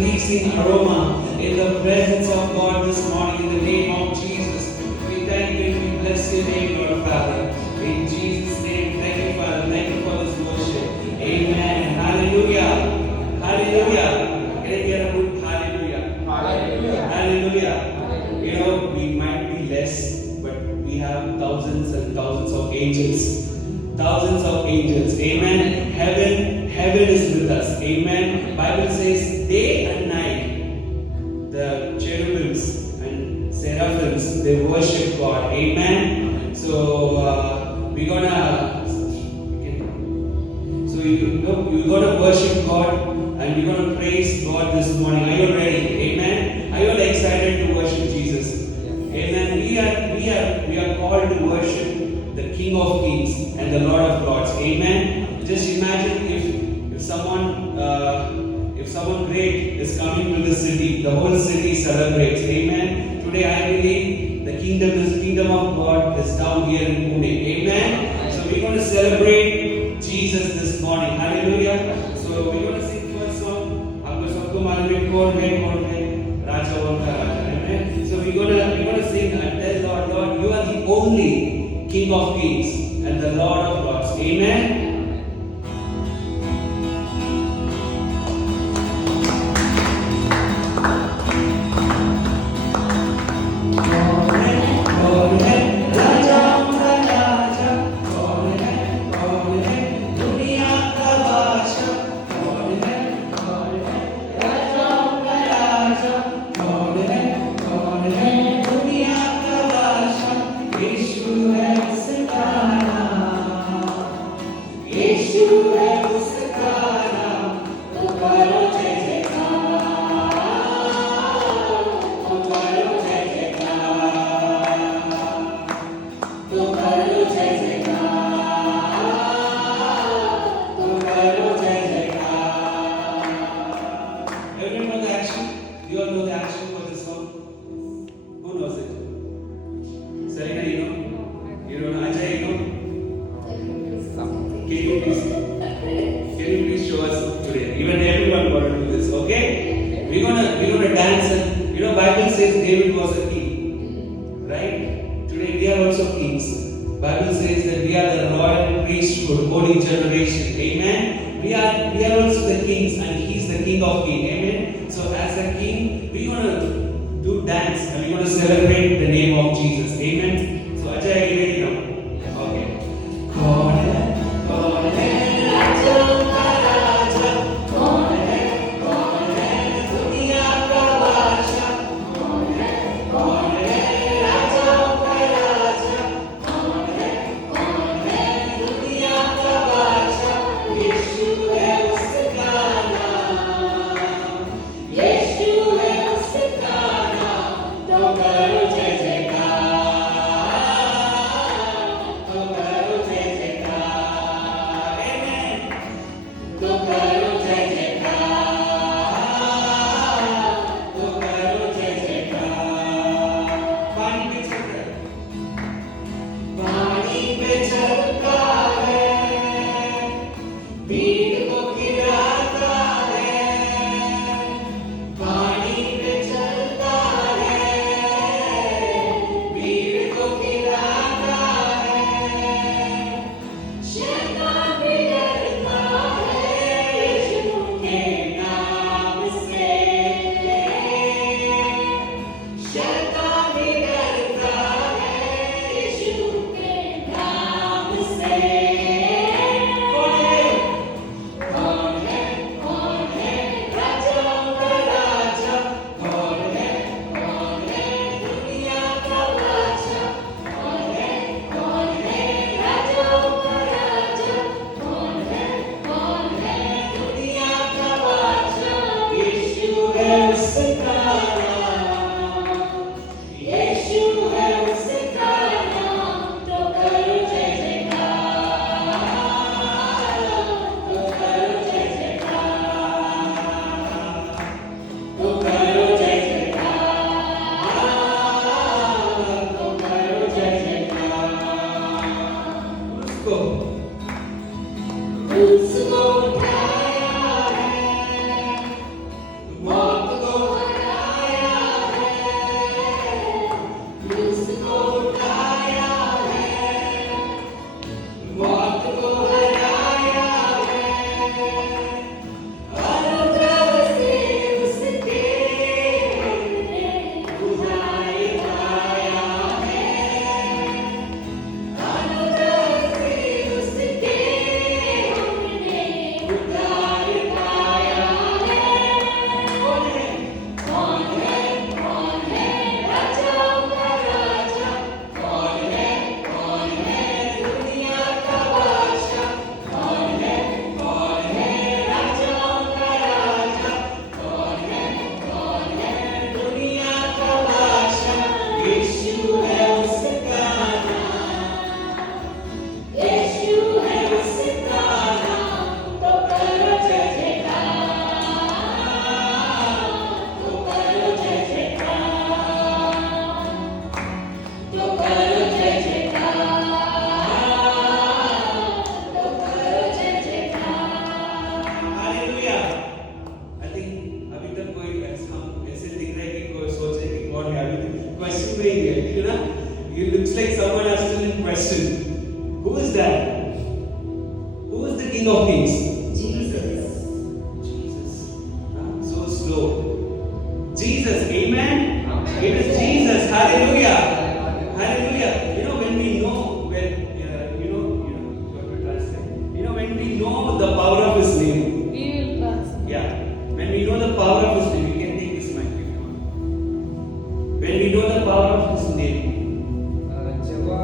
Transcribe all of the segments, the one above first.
releasing aroma in the presence of God this morning in the name of Jesus. We thank you and we bless your name, Lord Father. In Jesus' name, thank you, Father. Thank you for this worship. Amen. Hallelujah. Hallelujah. Can I get a good hallelujah? Hallelujah. Hallelujah. You know, we might be less, but we have thousands and thousands of angels. Thousands of angels. Amen. Heaven is with us. Amen. Bible says day and night the cherubims and seraphims they worship God. Amen. So we're gonna you're gonna worship God and you're gonna praise God this morning. Are you ready? Amen. Are you all excited to worship Jesus? Amen. We are called to worship the King of Kings and the Lord of Lords. Amen. Just imagine if someone great is coming to the city, the whole city celebrates. Amen. Today I believe the kingdom of God is down here in Pune. Amen. So we're going to celebrate Jesus this morning. Hallelujah. So we're going to sing one song. आपको सबको मालूम है कौन है राजा का राजा. Amen. So we're gonna sing and tell Lord, you are the only King of Kings and the Lord of Lords. Amen. Everyone know the action? You all know the action for this song? Who knows it? Serena, you know? You don't know? Ajay, you know? Can you please show us today? Even everyone got to do this, okay? We're gonna dance and you know Bible says David was a king. Right? Today we are also kings. Bible says that we are the royal priesthood, holy generation. Amen. We are also the kings and he's the King of Kings. Amen. So as a king, we're gonna do dance and we're gonna celebrate the name of Jesus. Amen. So Ajay, are you ready now? Okay. More looks like someone are still in question. Who is that? Who is the King of Kings? Jesus. Jesus. So slow. Jesus, amen? Amen. It is Jesus, hallelujah. Hallelujah. When we know, when, what we translate. When we know the power of His name. We will translate. Yeah. When we know the power of His name, you can take this mic if you want. When we know the power of His name. जेव्हा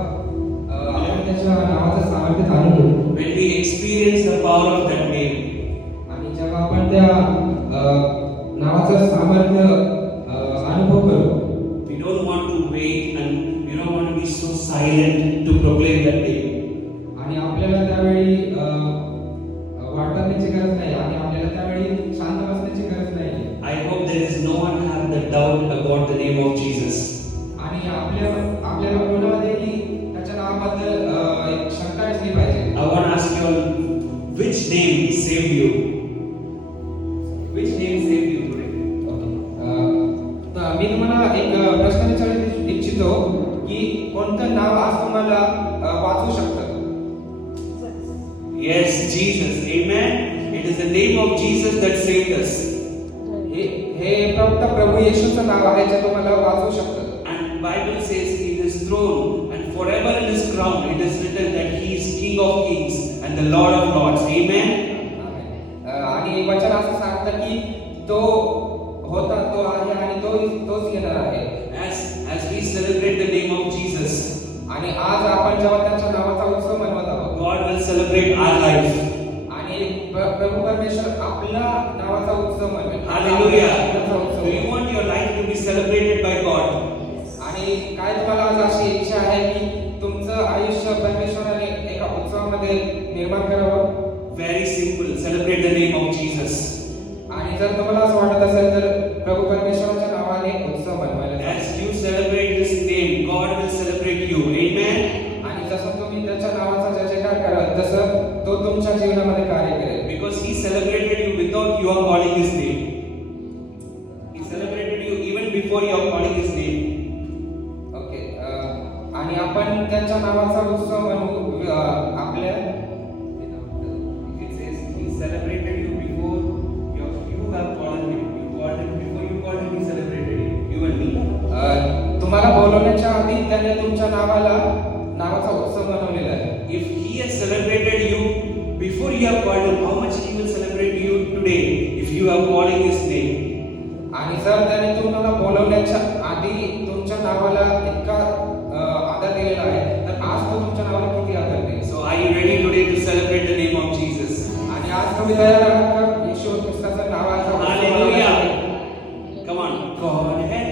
आपण त्याच्या नावाचं सामर्थ्य जाणून घेऊ When we experience the power of that name. आणि जेव्हा आपण त्या नावाचं सामर्थ्य अनुभव करू We don't want to wait and we don't want to be so silent to proclaim that name. आणि आपल्याला त्यावेळी वाट बघण्याची गरज नाही आणि आपल्याला त्यावेळी शांत बसण्याची गरज नाही I hope there is no one have the doubt about the name of Jesus. आणि आपल्याला कोणामध्येही त्याच्या नावाबद्दल एक शंका असली पाहिजे I want to ask you all, which name saved you? Which name saved you today? तर मी तुम्हाला एक प्रश्न विचारू इच्छितो की कोणतं नाव आज तुम्हाला वाचू शकतं Yes, Jesus. Amen. It is the name of Jesus that saved us. हे फक्त प्रभू येशूचं नाव आहे जे तुम्हाला वाचू शकतं And Bible says in His throne and forever in His crown it is written that He is King of Kings and the Lord of Lords. Amen. आणि वचन असं सांगतं की तो होता तो आहे आणि तोच येणार आहे As we celebrate the name of Jesus, आणि आज आपण जेव्हा त्याच्या नावाचा उत्सव मनवत आहोत God will celebrate our life. आणि प्रभू परमेश्वर आपला नावाचा उत्सव मनवेल Hallelujah. नावाचा उत्सव. Do you want your life to be celebrated by God? आणि काय तुम्हाला आज अशी इच्छा आहे की तुमचं आयुष्य परमेश्वराने एका उत्सवामध्ये निर्माण करावं Very simple. Celebrate the name of Jesus. आणि जर तुम्हाला असं वाटत असेल तर प्रभु परमेश्वराच्या नावाने उत्सव मनवायला As you celebrate His name, God will celebrate you. Amen. आणि जसं तुम्ही त्याच्या नावाचा जय जयकार कराल तसं तो तुमच्या जीवनामध्ये कार्य करेल Because He celebrated you without you are calling His name. He celebrated you even before you are calling His name. Okay आणि आपण त्याच्या नावाचा उत्सव मनवू आपल्या It says He celebrated you before you have called Him. You called Him before you called Him. He celebrated you. You and me. तुम्हाला बोलवण्याच्या आधी त्याने तुमच्या नावाचा उत्सव मनवलेला आहे If He has celebrated you before you have called Him, how much He will celebrate you today if you are calling His name? आणि जर त्याने तुम्हाला बोलवण्याच्या आधी तुमच्या नावाला इतका आदर दिलेला आहे तर आज तो तुमच्या नावाला किती आदर देईल So are you ready today to celebrate the name of Jesus? आणि आज तुम्ही तयार आहात का येशू ख्रिस्ताच्या नावाचा उत्सव Hallelujah. मनवण्यासाठी? Come on. कौन है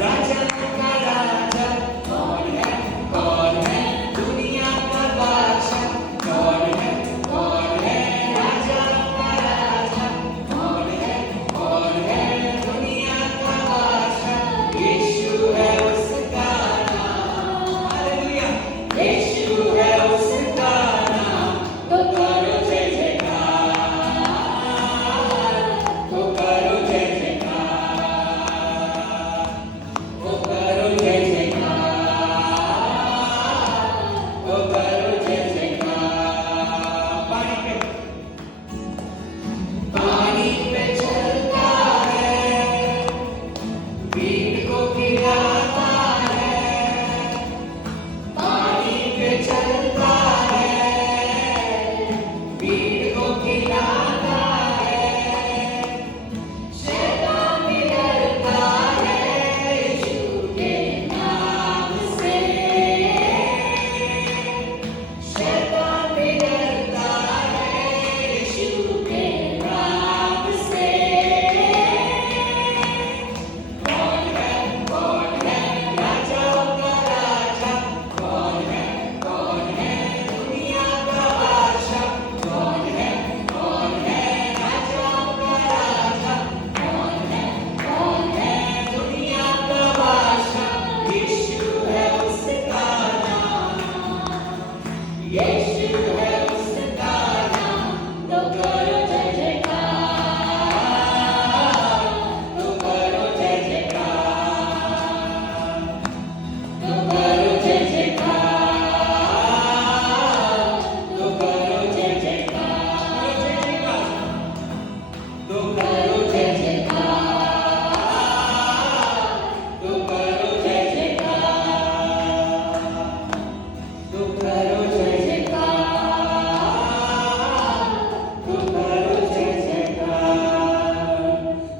राजा का राजा कौन है दुनिया का बादशाह कौन है राजा का राजा कौन है दुनिया का बादशाह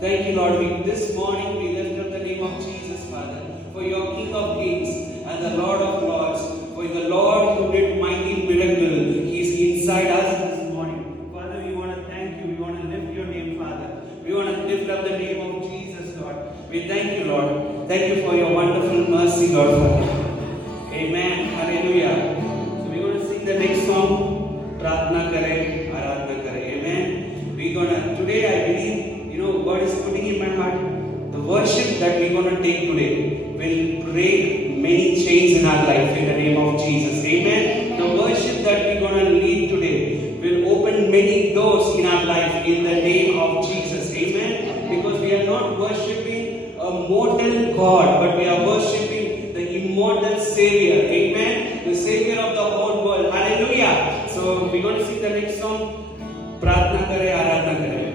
Thank you, Lord. This morning we lift up the name of Jesus, Father, for your King of Kings and the Lord of Lords, for the Lord who did mighty miracle. He is inside us this morning. Father, we want to thank you. We want to lift your name, Father. We want to lift up the name of Jesus, Lord. We thank you, Lord. Thank you for your wonderful mercy, Lord, Father. Amen. Hallelujah. So we're going to sing the next song. Pratna kare, aradhna kare. Amen. We're going to, today I believe, God is putting in my heart, the worship that we're going to take today will break many chains in our life in the name of Jesus. Amen. The worship that we're going to lead today will open many doors in our life in the name of Jesus. Amen. Because we are not worshiping a mortal God, but we are worshiping the immortal Savior. Amen. The Savior of the whole world. Hallelujah. So we're going to sing the next song. Pratna kare, aradhna kare.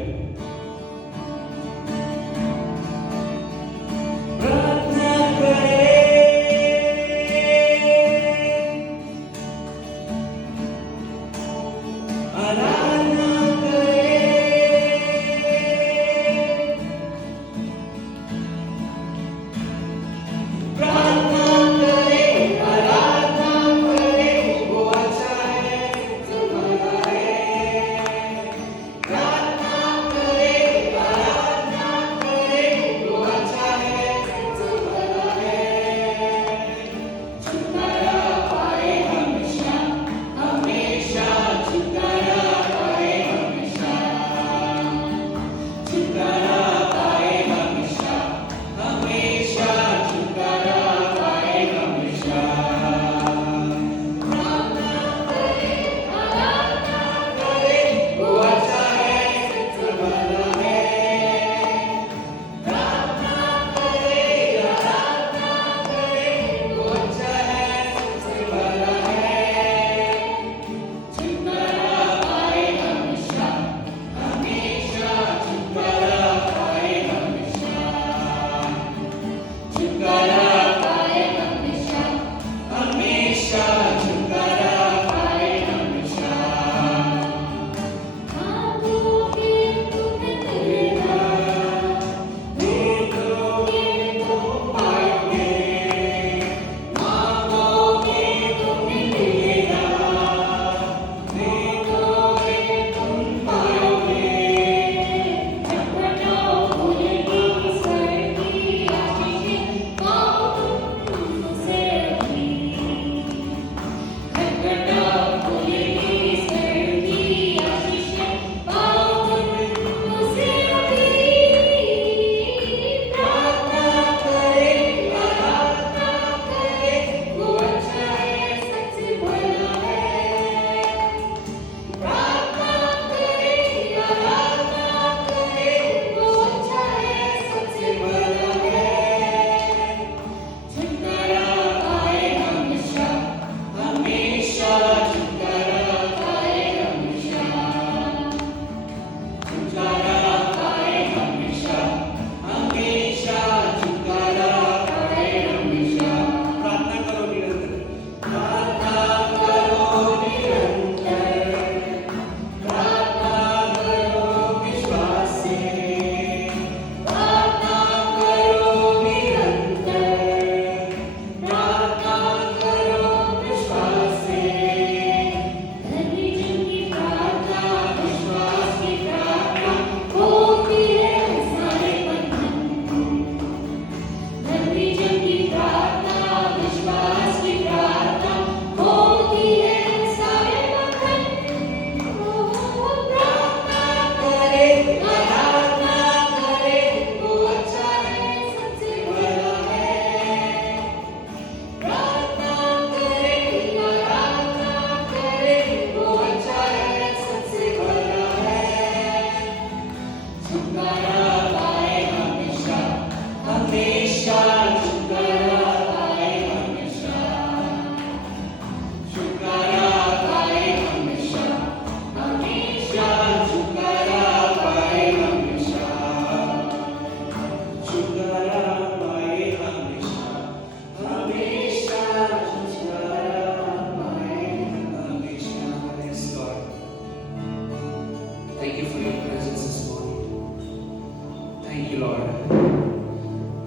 Thank you, Lord,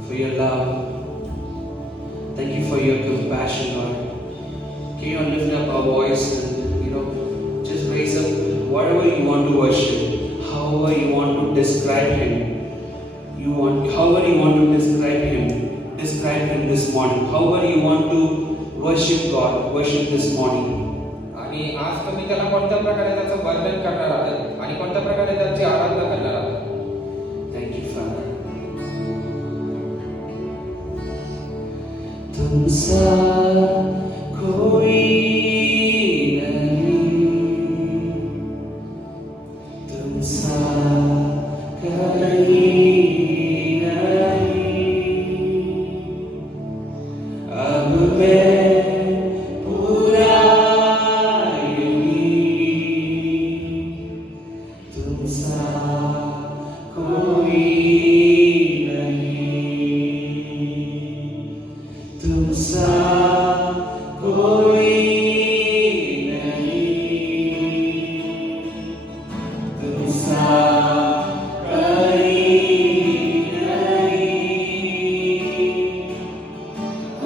for your love. Thank you for your compassion, Lord. Can you lift up our voice and just raise up whatever you want to worship, however you want to describe Him. However you want to describe Him this morning. However you want to worship God, worship this morning. आणि आज तुम्ही त्याला कोणत्या प्रकारे त्याचं वर्णन करणार आहात आणि कोणत्या प्रकारे त्याची आराधना करणार आहात. Thank you, Father. तुमसा कोई नहीं, तुमसा कहीं नहीं. अब मैं पूरा तुमसा कोई नहीं, तुमसा कोई नहीं, तुमसा कहीं नहीं.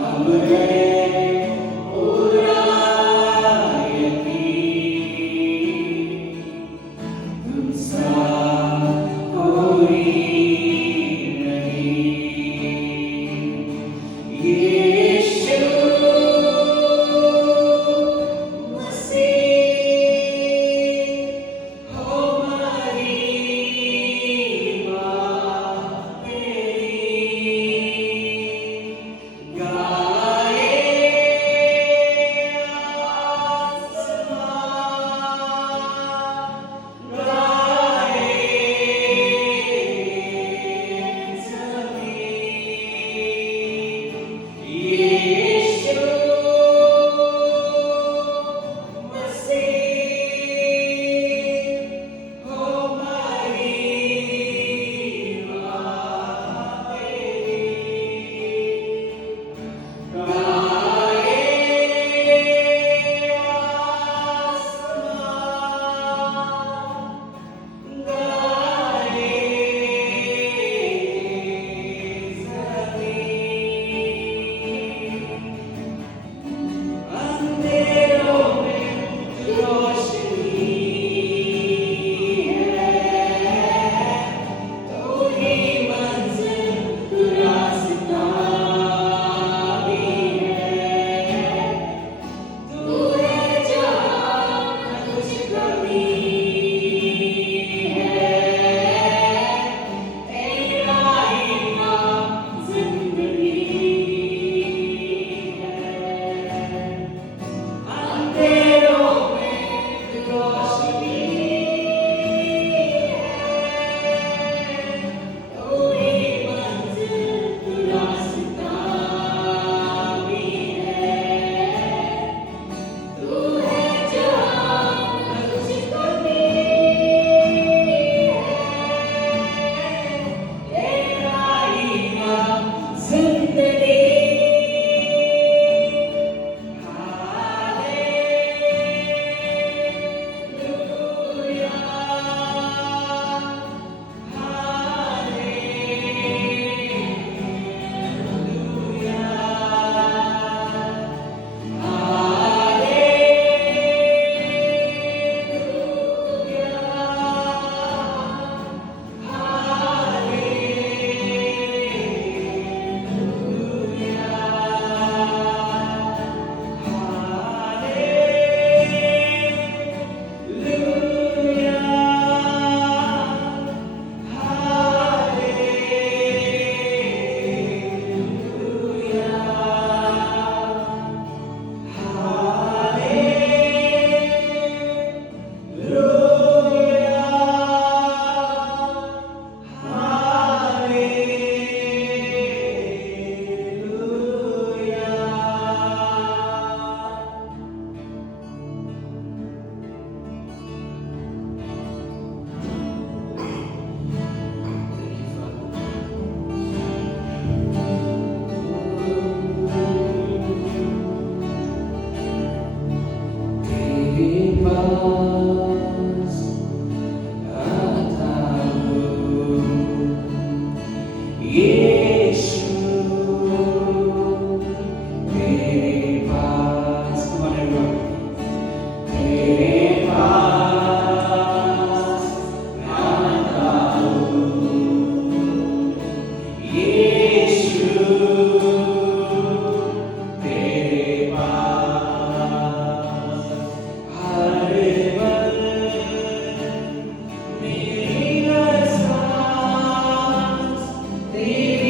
अब मैं पूरा यकीन तुमसा कोई नहीं. यीशु मसीह हमारी बात तेरी गाए आसमां, गाए ज़मीन. यीशु मसीह हमारी बात तेरी गाए आसमां, गाए ज़मीन. यीशु तेरे पास, come on everyone, तेरे पास मैं आता हूँ, यीशु तेरे पास हर पल मेरी सांस तेरी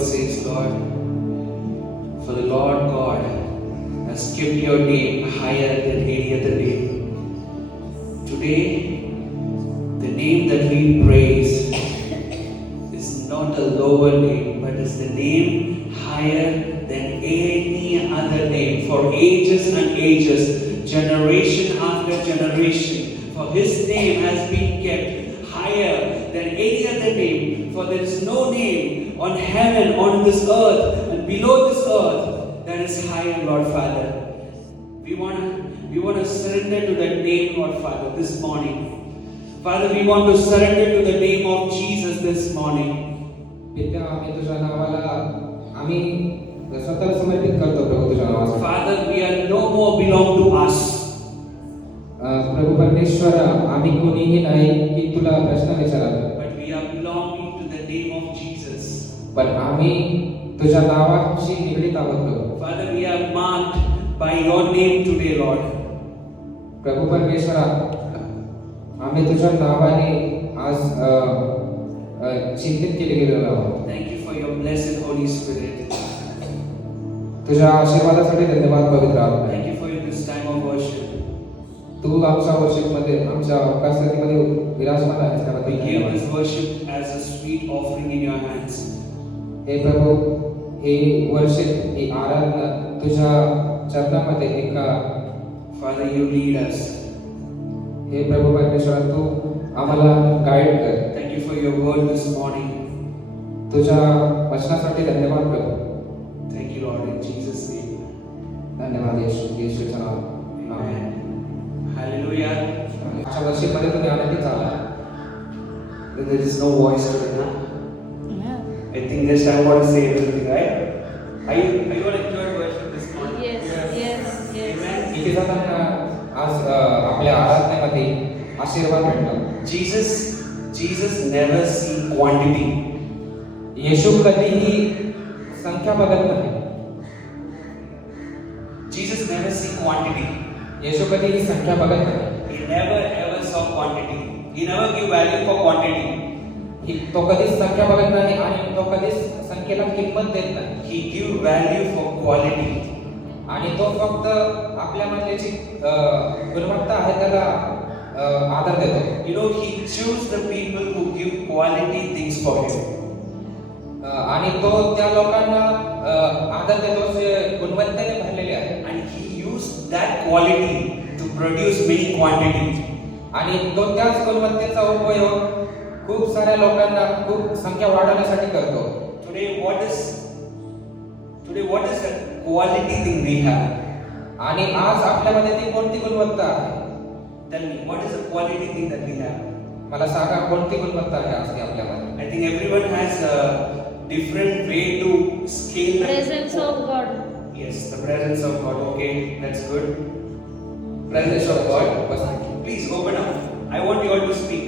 word says, Lord, for the Lord God has kept your name higher than any other name. Today, the name that we praise is not a lower name, but is the name higher than any other name. For ages and ages, generation after generation, for His name has been kept higher than any other name. For there is no name on heaven, on this earth, and below this earth that is higher, Lord Father. We want to surrender to that name, Lord Father, this morning. Father, we want to surrender to the name of Jesus this morning. पित्या आम्ही तुझ्या नावाला आम्ही स्वतःला समर्पित करतो प्रभू तुझ्या नावासाठी. Father, we are no more belong to us. प्रभू परमेश्वर आम्ही कोणीही नाही की तुला प्रश्न विचारावे, But we are belonging to the name of Jesus. पण आम्ही तुझ्या नावाशी निगडीत आहोत प्रभू. Father, we are marked by your name today, Lord. प्रभू परमेश्वरा आम्ही तुझ्या नावाने आज चिंतित केले गेलेलो आहोत. Thank you for your blessed Holy Spirit. तुझ्या आशीर्वादासाठी धन्यवाद पवित्र आत्मा. Thank you for this time of worship. तू आमच्या वर्षिपमध्ये आमच्या अवकाशामध्ये विराजमान आहेस त्याबद्दल We give धन्यवाद. this worship as a sweet offering in your hands. हे प्रभू हे वर्षिप ही आराधना तुझ्या चरणामध्ये एका Father, you lead us. हे प्रभू परमेश्वरा तू आम्हाला गाईड कर. Thank you for your word this morning. तुझ्या वचनासाठी धन्यवाद प्रभू. Thank you, Lord, in Jesus' name. धन्यवाद येशूच्या नावात. Amen. Hallelujah. आजच्या वर्षीमध्ये तुम्ही आनंदित झाला. There is no voice to it, huh? Amen. I think this time I want to say everything, right? Are you on a third worship this morning? Yes, yes, yes. Amen. इथे जाताना आज आपल्या आराधनेमध्ये आशीर्वाद भेटला. Jesus never seen quantity. येशू कधीही संख्या बघत नाही. Jesus never see quantity. येशू कधीही संख्या बघत नाही. He never ever saw quantity. He never give value for quantity. तो कधीच संख्या बघत नाही आणि तो कधीच संख्येला किंमत देत नाही. He give value for quality. आणि तो फक्त आपल्यामध्ये जी गुणवत्ता आहे त्याला आदर देतो. You know, he choose the people who give quality things for him. आणि तो त्या लोकांना आदर देतो जे गुणवत्तेने भरलेले आहेत. And he used that quality to produce many quantities. आणि तो त्याच गुणवत्तेचा उपयोग खूप साऱ्या लोकांना खूप संख्या वाढवण्यासाठी करतो. Today, what is the quality thing we have? आणि आज आपल्यामध्ये ती कोणती गुणवत्ता आहे? Tell me, what is the quality thing that we have? मला सांगा कोणती गुणवत्ता आहे आज ती आपल्यामध्ये? I think everyone has a different way to scale the Presence of God. Yes, the presence of God. Okay, that's good. Presence of God. Please open up. I want you all to speak.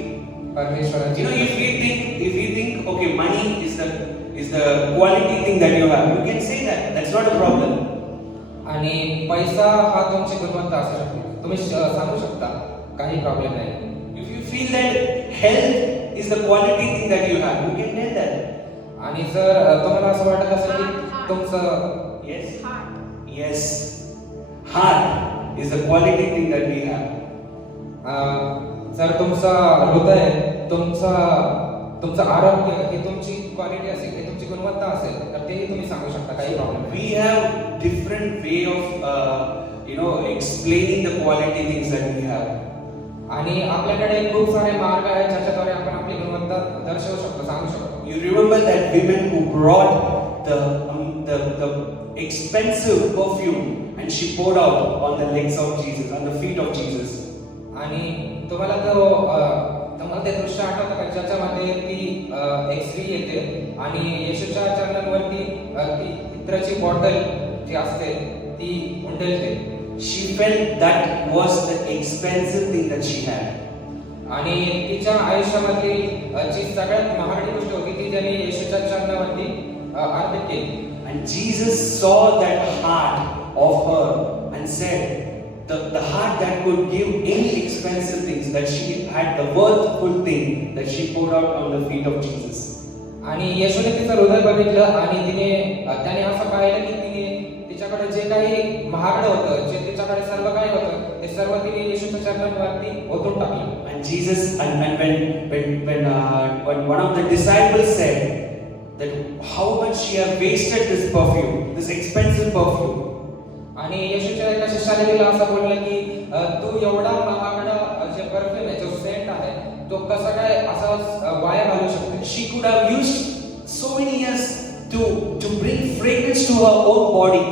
परमेश्वराची You know, if we think, okay, money is the quality thing that you have, you can say that. That's not a problem. आणि पैसा हा तुमची गुणवत्ता असू शकते. तुम्ही सांगू शकता, काही प्रॉब्लेम नाही. If you feel that health is the quality thing that you have, you can tell that. आणि जर तुम्हाला असं वाटत असेल की तुमचं Yes, heart is the quality thing that we have. जर तुमचं हृदय तुमचं आरोग्य ही तुमची क्वालिटी असेल, ही तुमची गुणवत्ता असेल, तर तेही तुम्ही सांगू शकता, काही प्रॉब्लेम नाही. We have different way of explaining the quality things that we have. आणि आपल्याकडे खूप सारे मार्ग आहेत ज्याच्याद्वारे आपण आपली गुणवत्ता दर्शवू शकतो, सांगू शकतो. You remember that women who brought the expensive perfume and she poured out on the legs of Jesus, on the feet of Jesus. आणि तुम्हाला ते दृश्य आठवतं का ज्याच्यामध्ये ती एक स्त्री येते आणि येशूच्या चरणांवरती ती इत्राची बॉटल जी असते ती उंडलते. She felt that was the expensive thing that she had. आणि तिच्या आयुष्यामधली जी सगळ्यात महागडी गोष्ट होती ती त्याने येशूच्या चरणावरती अर्पित केली. And Jesus saw that heart of her and said, the heart that could give any expensive things, that she had the worthful thing that she poured out on the feet of Jesus. आणि येशूने तिचं हृदय बघितलं आणि त्याने असं पाहिलं की तिच्याकडे जे काही महागडं होतं, जे तिच्याकडे सर्व काही होतं, ते सर्व तिने येशूच्या चरणांवरती ओतून टाकलं. And Jesus, when one of the disciples said that how much she have wasted this perfume, this expensive perfume. आणि येशूच्या एका शिष्याने तिला असं बोललं की तू एवढा महागडा जे परफ्यूम आहे, जो सेंट आहे, तो कसा काय असा वाया घालू शकते? She could have used so many years to bring fragrance to her own body,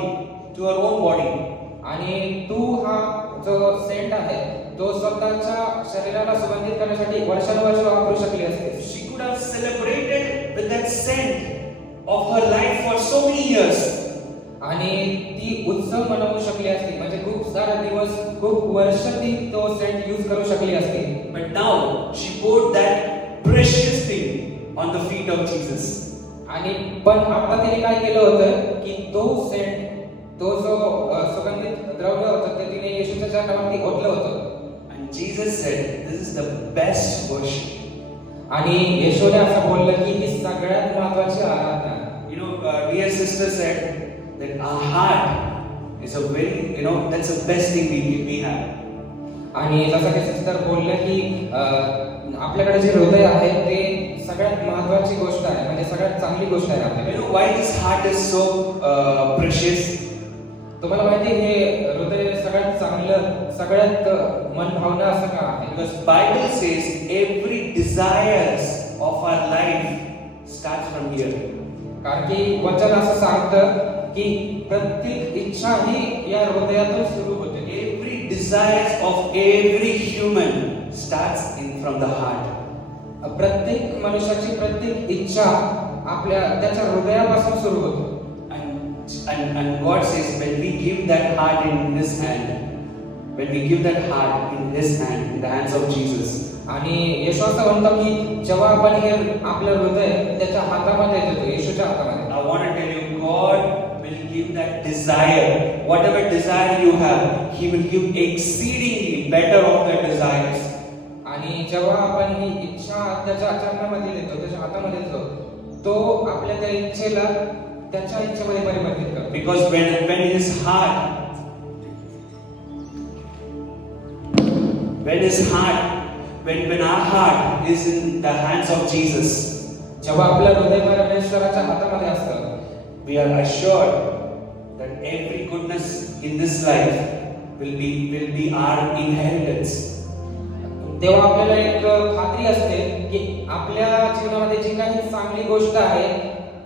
to her own body. आणि तू हा जो सेंट आहे, तो स्वतःच्या शरीराला सुगंधित करण्यासाठी वर्षानुवर्ष वापरू शकली असते. She could have celebrated with that scent of her life for so many years. आणि ती उत्सव मनवू शकली असती, म्हणजे खूप सारे दिवस, खूप वर्ष ती तो सेंट यूज करू शकली असती. But now she poured that precious thing on the feet of Jesus. आणि पण आता तिने काय केलं होतं की तो सेंट, तो जो सुगंधित द्रव्य होतं, ते तिने येशूच्या चरणावरती ओतलं होतं. And Jesus said, "This is the best worship." आणि येशूने असं बोललं की ही सगळ्यात महत्त्वाची आराधना. You know, dear sister said that our heart is a very, that's the best thing we have. आणि जसं की सिस्टर बोलले की आपल्याकडे जे हृदय आहे ते सगळ्यात महत्त्वाची गोष्ट आहे, म्हणजे सगळ्यात चांगली गोष्ट आहे आपल्याकडे. You know why this heart is so precious? तुम्हाला माहिती आहे हे हृदय सगळ्यात चांगलं, सगळ्यात मन भावना असं का आहे? Because Bible says every desires of our life starts from here. कारण की वचन असं सांगतं की प्रत्येक इच्छा ही या हृदयातून सुरू होते. Every desires of every human starts from the heart. प्रत्येक मनुष्याची प्रत्येक इच्छा त्याच्या हृदयापासून सुरू होते. And God says when we give that heart in His hand, when we give that heart in His hand, in the hands of Jesus. आणि येशू असं म्हणतो की जेव्हा आपण हे आपलं हृदय त्याच्या हातामध्ये देतो, येशूच्या हातामध्ये. I want to tell you, God will give that desire, whatever desire you have, He will give exceedingly better of that desires. आणि जेव्हा आपण ही इच्छा त्याच्या चरणामध्ये देतो, त्याच्या हातामध्ये देतो, तो आपल्या त्या इच्छेला त्याच्या इच्छेमध्ये परिवर्तित करतो. Because when His heart, when our heart is in the hands of Jesus, जेव्हा आपलं हृदय परमेश्वराच्या हातामध्ये असतं, we are assured that every goodness in this life will be our inheritance. तेव्हा आपल्याला एक खात्री असते की आपल्या जीवनामध्ये जी काही चांगली गोष्ट आहे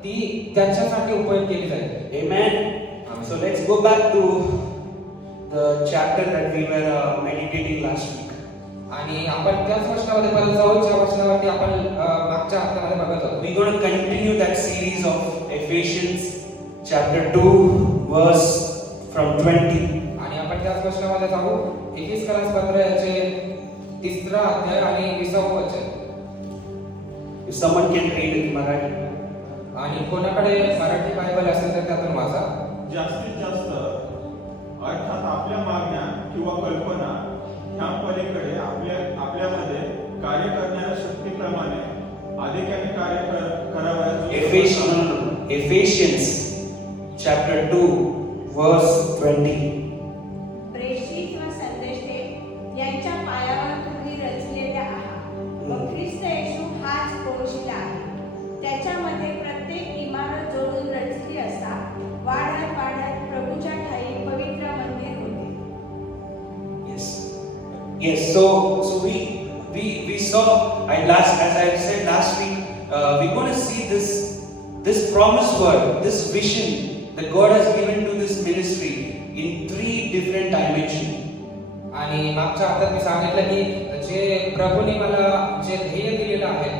ती त्याच्यासाठी उपयोग केली जाईल. Amen. So let's go back to the chapter that we were meditating last week. आणि आपण त्याच वचनामध्ये परत जाऊ, ज्या वचनावरती आपण मागच्या हप्त्यामध्ये बघत होतो. We're going to continue that series of Ephesians chapter 2 verse from 20. आणि आपण त्याच वचनामध्ये जाऊ, एफिसकरास पत्र याचे 3रा अध्याय आणि 20वे वचन. If someone can read in Marathi. आणि कोणाकडे मराठी बायबल असेल तर त्यातून वाचा. जास्तीत जास्त अर्थात आपल्या मागण्या किंवा कल्पना ह्या पलीकडे आपल्यामध्ये कार्य करणाऱ्या शक्तीप्रमाणे अधिकाने कार्य करावयाचे. Ephesians chapter 2 verse 20. प्रेषित व संदेष्टे यांच्या पायावर तुम्ही रचलेल्या आहात व ख्रिस्त येशू हाच कोशिला आहे. त्याच्यामध्ये प्रत्येक इमारत जोडून रचली असता वाढत वाढत प्रभूच्या ठाई पवित्र मंदिर होते. Yes. So we saw, and as I said last week, we're going to see this promised word, this vision that God has given to this ministry in 3 different dimensions. आणि मागच्या हप्त्यात मी सांगितलं की जे प्रभूने मला जे ध्येय दिलेलं आहे,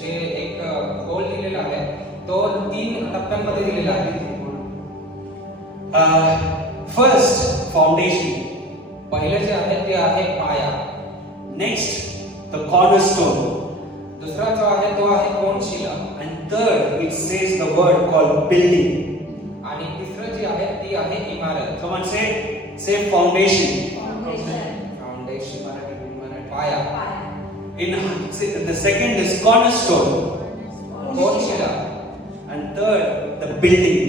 जे एक गोल दिलेला आहे, तो 3 टप्प्यांमध्ये दिलेला आहे. First, foundation. पहिलं जे आहे ते आहे पाया. Next, the cornerstone. दुसरा जो आहे तो आहे कोनशिला. And third, it says the word called building. आणि तिसरं जे आहे ती आहे इमारत. Someone say foundation. फाउंडेशन, पाया. The second is cornerstone. कोनशिला. third, the building.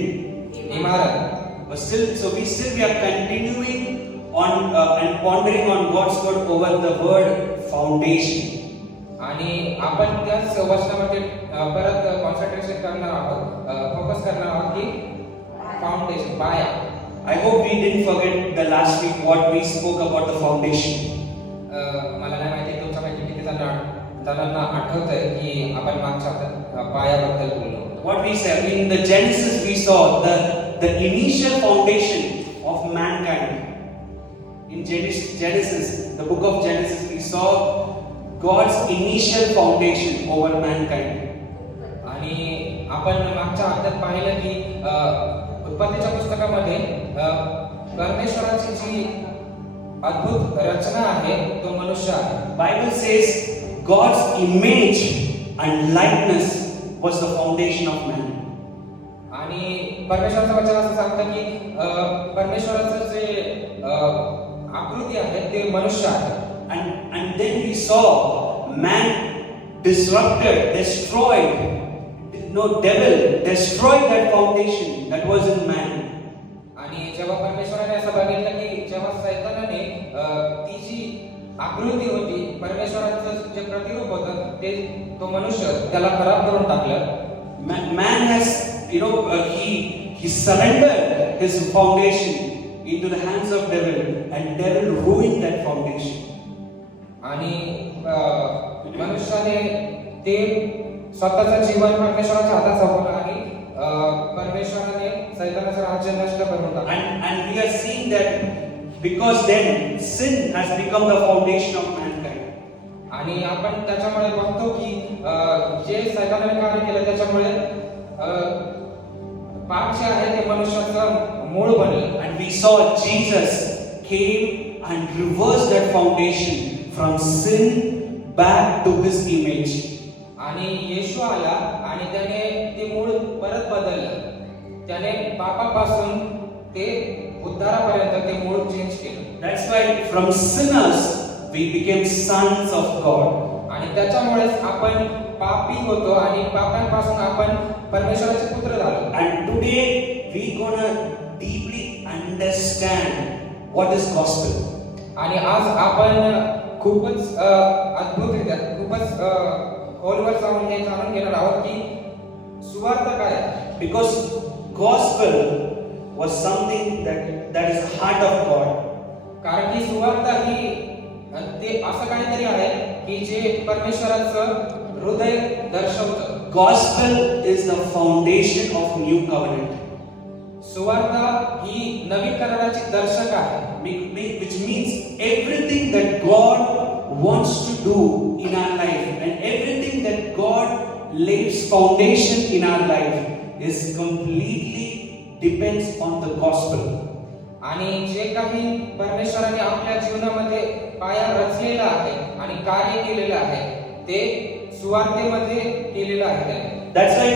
इमारत. But still we are continuing on and pondering on God's word over the word foundation. आणि आपण त्याच वचनामध्ये परत कॉन्सन्ट्रेशन करणार आहोत, फोकस करणार आहोत की फाउंडेशन, पाया. I hope we didn't forget the last week what we spoke about the foundation. मला नाही माहिती तुमच्यापैकी किती जणांना आठवतंय की आपण मागच्या हप्त्यात पायाबद्दल बोललो. What we said in the Genesis, we saw the initial foundation of mankind. In Genesis, the book of Genesis, we saw God's initial foundation over mankind. आणि आपण मागच्या हप्त्यात पाहिलं की उत्पत्तीच्या पुस्तकामध्ये परमेश्वराची जी अद्भुत रचना आहे तो मनुष्य आहे. Bible says God's image and likeness was the foundation of man. आणि परमेश्वराचं वचन असं सांगतं की परमेश्वराचं जे आकृती आहे ते मनुष्य आहे. And then we saw man disrupted, destroyed. No, devil destroyed that foundation that was in man. आणि जेव्हा परमेश्वराने असं बघितलं की जेव्हा सैतानाने ती जी आकृती होती परमेश्वराचं जे प्रतिरूप होतं ते तो मनुष्य त्याला खराब करून टाकलं. Man has, he surrendered his foundation into the hands of devil, and devil ruined that foundation. आणि मनुष्याने ते स्वतःचं जीवन परमेश्वराच्या हातात सोपवलं आणि परमेश्वराने सैतानाचं राज्य नष्ट करून टाकलं. And we are seeing that because then sin has become the foundation of mankind. आणि आपण त्याच्यामुळे बघतो की जे सैतानाने कार्य केलं त्याच्यामुळे पाप जे आहे ते मनुष्याचं मूळ बनलं. And we saw Jesus came and reversed that foundation from sin back to his image. आणि येशू आला आणि त्याने ते मूळ परत बदललं. त्याने पापापासून ते उद्धारापर्यंत ते मूळ चेंज केलं. That's why from sinners we became sons of God. आणि त्याच्यामुळेच आपण पापी होतो आणि पापांपासून आपण परमेश्वराचे पुत्र झालो. And today we gonna deeply understand what is gospel. आणि आज आपण खूपच अद्भुतरित्या खूपच खोलवर जाऊन हे जाणून घेणार आहोत की सुवार्ता काय आहे. Because gospel was something that is the heart of God. कारण की सुवार्ता ही ते असं काहीतरी आहे की जे परमेश्वराचं हृदय दर्शवतं. Gospel is the foundation of new covenant. सुवार्ता ही नवीन कराराची दर्शक आहे. Which means everything that God wants to do in our life and everything that God lays foundation in our life is completely depends on the gospel. आणि जे काही परमेश्वराने आपल्या जीवनामध्ये पाया रचलेला आहे आणि कार्य केलेलं आहे ते सुवार्तेमध्ये केलेलं आहे. That's why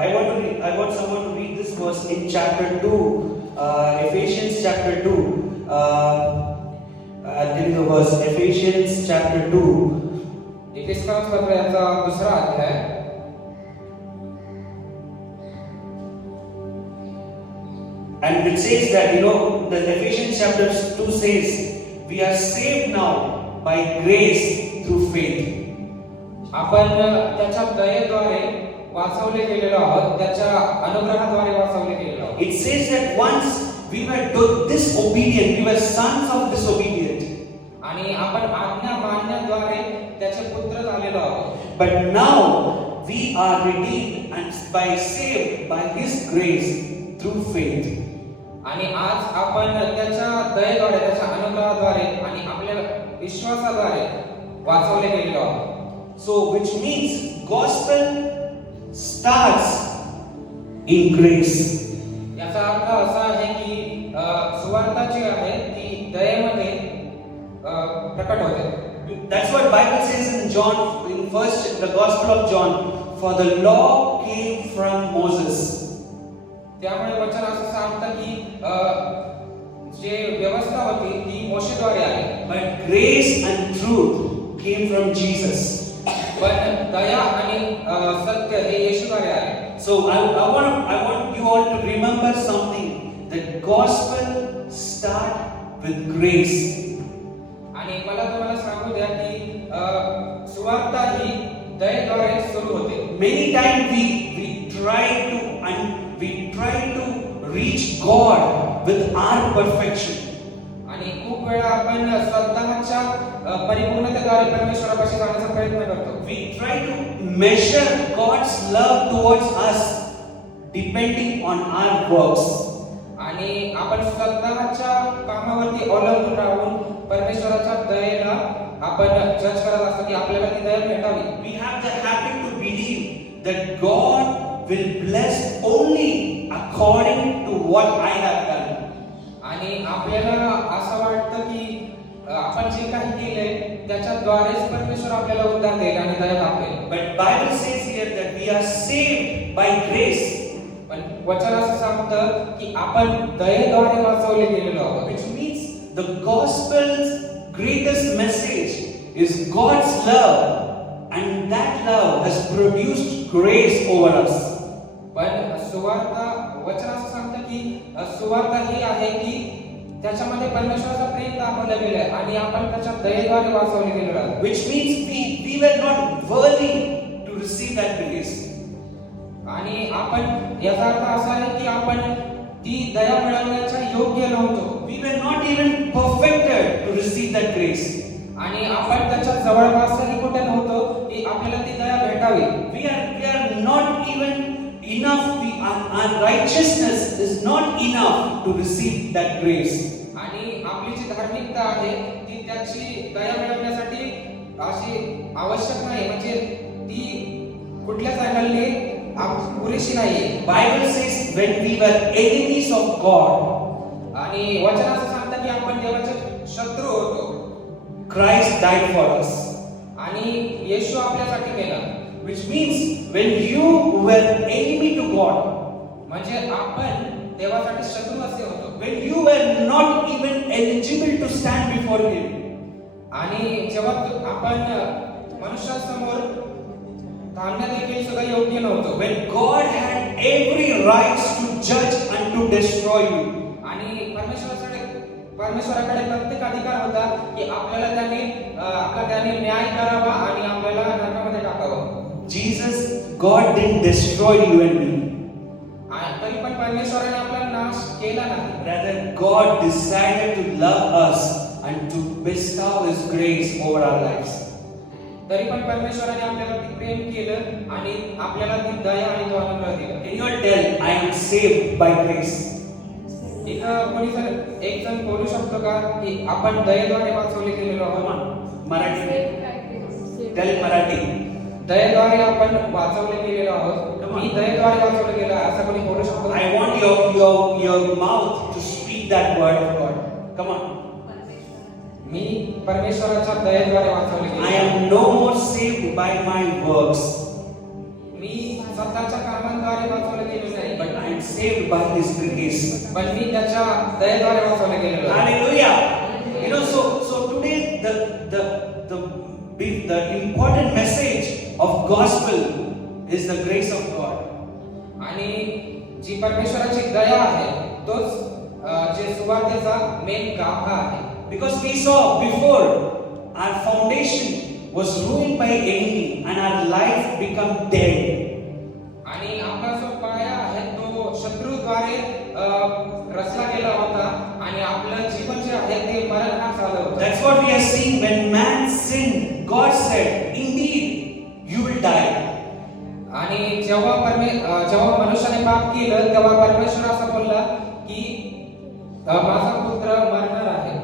I want someone to read this verse in chapter 2, Ephesians chapter 2. I'll tell you the verse. Ephesians chapter 2. एफेसकरांचं पत्र याचा दुसरा अध्याय. And it says that, the Ephesians chapter 2 says, we are saved now by grace through faith. आपण त्याच्या दयेद्वारे वाचवले गेलेलो आहोत, त्याच्या अनुग्रहाद्वारे वाचवले गेलेलो आहोत. It says that once we were disobedient, we were sons of disobedient. आणि आपण आज्ञा मानण्याद्वारे त्याचे पुत्र झालेलो आहोत. But now we are redeemed and saved by His grace through faith. आणि आज आपण त्याच्या दयेद्वारे त्याच्या अनुग्रहाद्वारे आणि आपल्या विश्वासाद्वारे वाचवले गेलेलो आहोत. So which means gospel starts in grace. याचा अर्थ असा आहे की सुवार्ता जी आहे ती दयेमध्ये प्रकट होते. That's what Bible says in John, in the Gospel of John, for the law came from Moses. त्यामुळे वचन असं सांगतं की जे व्यवस्था होती ती मोशेद्वारे आली. But grace and truth came from Jesus. पण दया आणि सत्य हे येशूद्वारे आले. So I want you all to remember something. The gospel start with grace. आणि मला तुम्हाला सांगू द्या की सुवार्ता ही दयेद्वारे सुरू होते. Many times we try to reach God with our perfection. आणि खूप वेळा आपण स्वतःच्या परिपूर्णतेद्वारे परमेश्वरापाशी जाण्याचा प्रयत्न करतो. We try to measure God's love towards us depending on our works. आणि आपण स्वतःच्या कामावरती अवलंबून राहून परमेश्वराच्या दयेला आपण जज करत असतो की आपल्याला ती दया भेटावी. We have the habit to believe that God will bless only according to what I have done. आणि आपल्याला असं वाटतं की आपण जे काही केलंय त्याच्याद्वारेच परमेश्वर आपल्याला उद्धार देईल आणि दया दाखवेल. But Bible says here that we are saved by grace, पण वचन असं सांगतं की आपण दयेद्वारे वाचवले गेलेलो आहोत. which means the gospel's greatest message is God's love, and that love has produced grace over us. पण सुवार्ता वचन असं सांगतं की सुवार्ता ही आहे की त्याच्यामध्ये परमेश्वराचं प्रेम दाखवलं गेलंय आणि आपण त्याच्या दयेद्वारे वाचवले गेलेलो आहोत. Which means we were not worthy to receive that grace. आणि आपण याचा अर्थ असा आहे की आपण ती दया मिळवण्याच्या योग्य नव्हतो. We were not even perfected to receive that grace. आणि आपण त्याच्या जवळपासही कुठे नव्हतो की आपल्याला ती दया भेटावी. We are not even enough. Our righteousness is not enough to receive that grace. आणि आपली जी धार्मिकता आहे ती त्याची दया मिळवण्यासाठी अशी आवश्यक नाही, म्हणजे ती कुठल्याच अँगलने पुरेशी नाहीये. Bible says when we were enemies of God, आणि वचन असं सांगतं की आपण देवाचे शत्रू होतो Christ died for us. आणि येशू आपल्यासाठी मेला. Which means when you were enemy to God, म्हणजे आपण देवासाठी शत्रू असे होतो. when you were not even eligible to stand before Him, आणि जेव्हा आपण मनुष्यासमोर थांबण्या देखील सुद्धा योग्य नव्हतो. when God had every right to judge and to destroy you, आणि परमेश्वराकडे प्रत्येक अधिकार होता की आपल्याला त्याने न्याय करावा आणि आपल्याला नरकामध्ये टाकावं. God didn't destroy you and me. तरी पण परमेश्वराने आपला नाश केला नाही. Rather, God decided to love us and to bestow His grace over our lives. तरी पण परमेश्वराने आपल्यावरती प्रेम केलं आणि आपल्याला ती दया आणि तो अनुग्रह दिला. Can you all tell, I am saved by grace? एक जण बोलू शकतो का की आपण दयेद्वारे वाचवले गेलेलो Come आहोत? on, Marathi. Tell Marathi. दयेद्वारे आपण वाचवले गेलेलो आहोत. मी दयेद्वारे वाचवले गेलो आहे असं कोणी बोलू शकतो? I want your mouth to speak that word of God. Come on. मी परमेश्वराच्या दयेद्वारे वाचवले I गेलो. am no more saved by my works, मी स्वतःच्या कामांद्वारे वाचवले गेलो नाही, but I am saved by His grace. पण मी त्याच्या दयेद्वारे वाचवले गेलेलो आहे. Hallelujah. You know, so today the important message of gospel is the grace of God. आणि जी परमेश्वराची दया आहे तोच जे सुवार्तेचा मेन गाभा आहे. Because we saw before our foundation was ruined by enemy and our life become dead. आणि आपला जो पाया आहे तो शत्रूद्वारे रचला गेला होता आणि आपलं जीवन जे आहे ते मरणास आलं होतं. That's what we are seeing when man sinned. God said, "Indeed, you will die." आणि जेव्हा मनुष्याने पाप केलं तेव्हा परमेश्वर असं बोलला की माझा पुत्र मरणार आहे.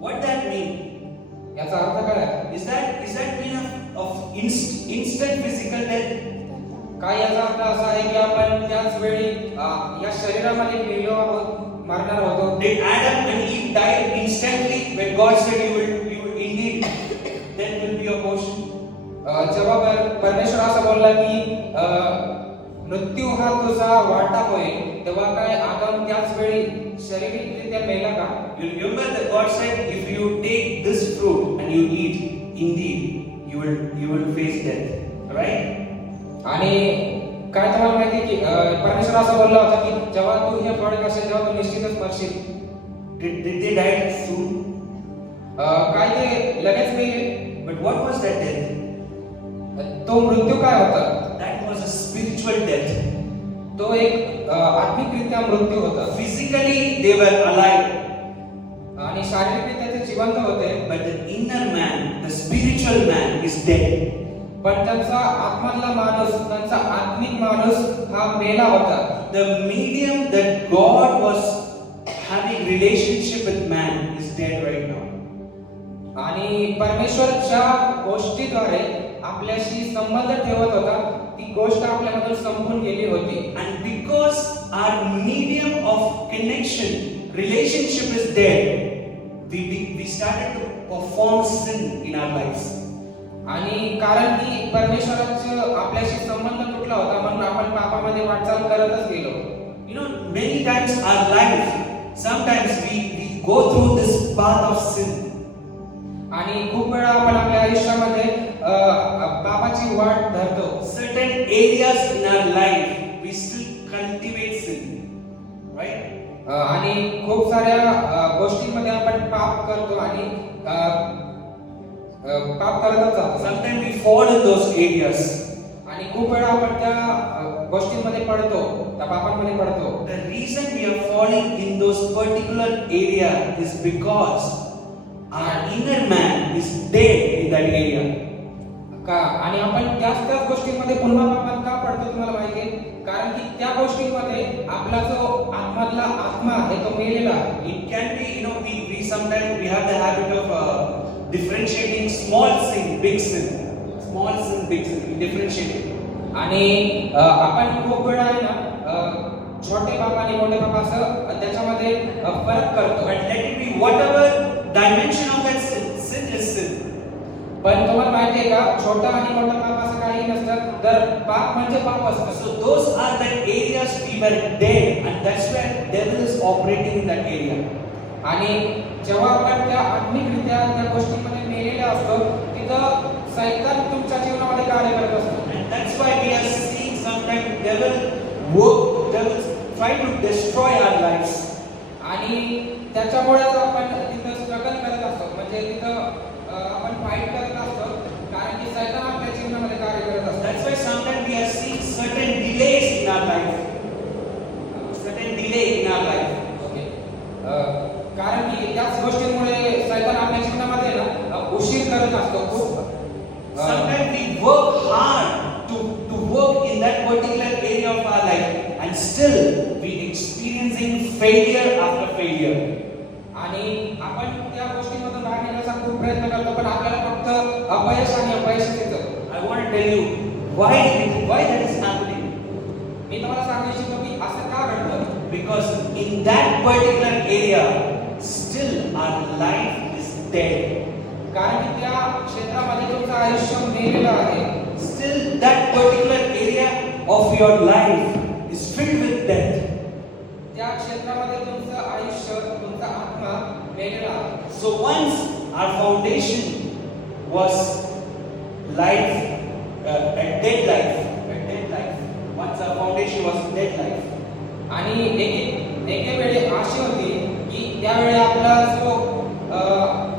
What that mean? याचा अर्थ काय आहे? Is that mean of instant physical death? काय याचा अर्थ असा आहे की आपण त्याच वेळी या शरीरामध्ये गेलो आहोत, मरणार होतो? Did Adam and Eve die instantly when God said you will indeed death will be your portion? जेव्हा परमेश्वर असं बोलला की मृत्यू हा तुझा वाटा होईल तेव्हा काय आदम त्याच वेळी शारीरिकरित्या मेला का? You remember that God said, if you take this fruit and you eat, indeed you will face death, right? आणि काय तुम्हाला माहिती आहे की परमेश्वर असं बोलला होता की जेव्हा तू हे फळ खाशील तेव्हा तू निश्चितच मरशील. Did they die soon? काय ते लगेच मेले? But what was that death? तो मृत्यू काय होता? That was a spiritual death. तो एक आत्मिकरित्या मृत्यू होता. Physically, they were alive. आणि शारीरिकरित्या ते जिवंत होते. But the inner man, the spiritual man, is dead. पण त्यांचा आत्मधला माणूस, त्यांचा आत्मिक माणूस हा मेला होता. The medium that God was having relationship with man is dead right now. आणि परमेश्वर ज्या गोष्टीद्वारे आपल्याशी संबंध ठेवत होता ती गोष्ट आपल्यामधून संपून गेली होती. And because our medium of connection, relationship is dead, we started to perform sin in our lives. आणि कारण की परमेश्वराचा आपल्याशी संबंध तुटला होता म्हणून आपण पापामध्ये वाटचाल करतच गेलो. You know, many times our life, sometimes we go through this path of sin. आणि खूप वेळा आपण आपल्या आयुष्यामध्ये पापाची वाट धरतो. Certain areas in our life, we still cultivate sin, right? आणि खूप साऱ्या गोष्टींमध्ये आपण पाप करतो आणि पाप करतच जातो. Sometimes we fall in those areas. आणि खूप वेळा आपण त्या गोष्टींमध्ये पडतो, त्या पापांमध्ये पडतो. The reason we are falling in those particular area is because our inner man is dead in that area. का आणि आपण त्याच गोष्टींमध्ये पुन्हा पापात का पडतो तुम्हाला माहिती आहे? कारण की त्या गोष्टींमध्ये आपला जो आत्मातला आत्मा आहे तो मेलेला आहे. It can be, you know, we sometimes we have the habit of differentiating small sin, big sin. Small sin, big sin. We differentiate it. आणि आपण खूप वेळा आहे ना छोटे पाप आणि मोठे पाप असं त्याच्यामध्ये फरक करतो. But let it be whatever dimension of that sin, sin is sin. पण तुम्हाला माहिती आहे का छोटा आणि मोठा पाप असं काही नसतं, तर पाप म्हणजे पाप असतं. So those are the areas we were dead, and that's where devil is operating in that area. आणि जेव्हा आपण त्या आत्मिकरित्या त्या गोष्टींमध्ये मेलेले असतो तिथं सैतान तुमच्या जीवनामध्ये कार्य करत असतो. And that's why we are seeing sometimes devil try to destroy our lives. आणि त्याच्यामुळेच आपण तिथं स्ट्रगल करत असतो, म्हणजे तिथं आपण फाईट करत असतो कारण की सैतान आपल्या जीवनामध्ये कार्य करत असतो. That's why sometimes we are seeing certain delays in our life. Certain delay in our life. Okay. कारण की त्याच गोष्टींमुळे सैतान आपल्या जीवनामध्ये ना उशीर करत असतो खूप. Sometimes we work hard to work in that particular area of our life, and still we experiencing failure after failure. आणि आपण त्या गोष्टींमधून बाहेर निघण्याचा खूप प्रयत्न करतो पण आपल्याला फक्त अपयश आणि अपयश येतं. I want to tell you why that is happening. मी तुम्हाला सांगू इच्छितो की असं का घडतं? Because in that particular area, still our life is dead. कारण की त्या क्षेत्रामध्ये तुमचं आयुष्य मेलेलं आहे. Still that particular area of your life is filled with death. त्या क्षेत्रामध्ये तुमचं आयुष्य, तुमचा आत्मा मेलेला आहे. So once our foundation was life, a dead life. Once our foundation was a dead life. आणि एके वेळी अशी होती की त्यावेळी आपला जो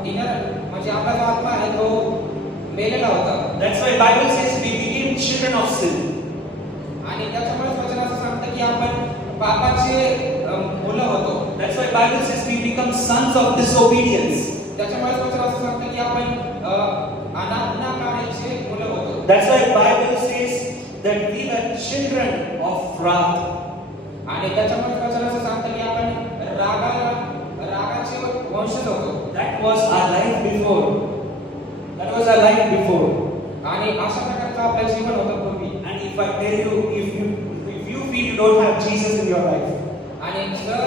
इनर म्हणजे आपला जो आत्मा आहे तो मेलेला होता. That's why Bible says we became children of sin. आणि त्याच्यामुळे वचन असं सांगतं की आपण पापाचे मुलं होतो. That's why Bible says we become sons of disobedience. त्याच्यामुळे वचन असं सांगतं की आपण अनाज्ञाकारीचे मुलं होतो. That's why Bible says that we were children of wrath. आणि त्याच्यामुळे वचन असं सांगतं की आपण रागाचे वंशज होतो. That was our life before. That was our life before. आणि अशा प्रकारचं आपलं जीवन होतं पूर्वी. And if I tell you, if you feel you don't have Jesus in your life, आणि जर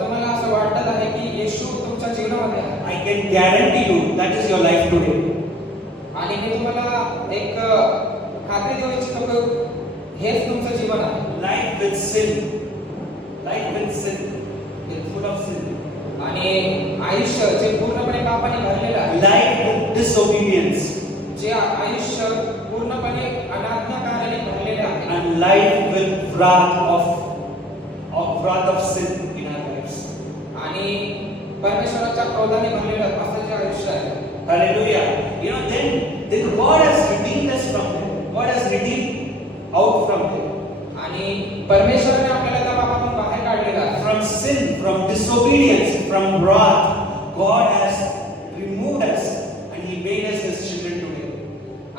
तुम्हाला असं वाटत आहे की येशू तुमच्या जीवनामध्ये आहे, I can guarantee you that is your life today. आणि मी तुम्हाला एक खात्री देऊ इच्छितो की हेच तुमचं जीवन आहे. Life with sin. Life with sin. It's full of sin. आणि आयुष्य जे पूर्णपणे पापाने भरलेलं आहे, Life with disobedience. जे आयुष्य पूर्णपणे अनाज्ञाकाराने भरलेले आहे and life with wrath of sin in our lives. आणि परमेश्वराच्या क्रोधाने भरलेलं असं जे आयुष्य आहे. Hallelujah. You know, then God has redeemed us from them. God has redeemed out from them. आणि परमेश्वराने आपल्याला त्या पापातून बाहेर काढलेलं आहे. From sin, from disobedience, from wrath, God has removed us and He made us His children today.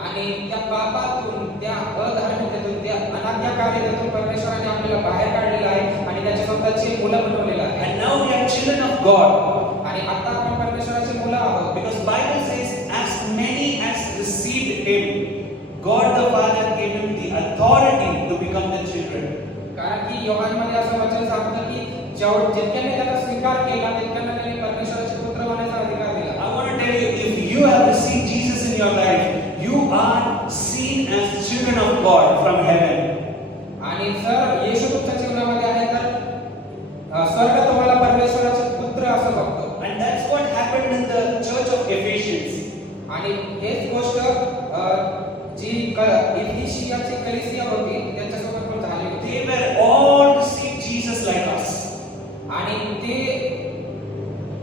आणि त्या पापातून त्या अधार्मिकतेतून त्या अनाज्ञाकारितेतून परमेश्वराने आपल्याला बाहेर काढलेलं आहे आणि त्याच्या स्वतःची मुलं बनवलेलं आहे. And now we are children of God. आणि आता आपण परमेश्वराची मुलं आहोत. Because Bible says, as many as received Him, God the Father gave Him the authority to become the children. कारण की योहानमध्ये असं वचन सांगतं की जितक्याने त्याचा स्वीकार केला तितक्यांना त्याने परमेश्वराचे पुत्र होण्याचा अधिकार दिला. I want to tell you, if you have received Jesus in your life, you are seen as children of God from heaven. आणि जर येशू तुमच्या जीवनामध्ये आहे तर स्वर्ग तुम्हाला परमेश्वराचे पुत्र असं बघतो. And that's what happened in the church of Ephesians. आणि हेच गोष्ट जी इफिसियाची कलीसिया होती त्यांच्यासोबत पण झाली होती. They were all received Jesus like us. आणि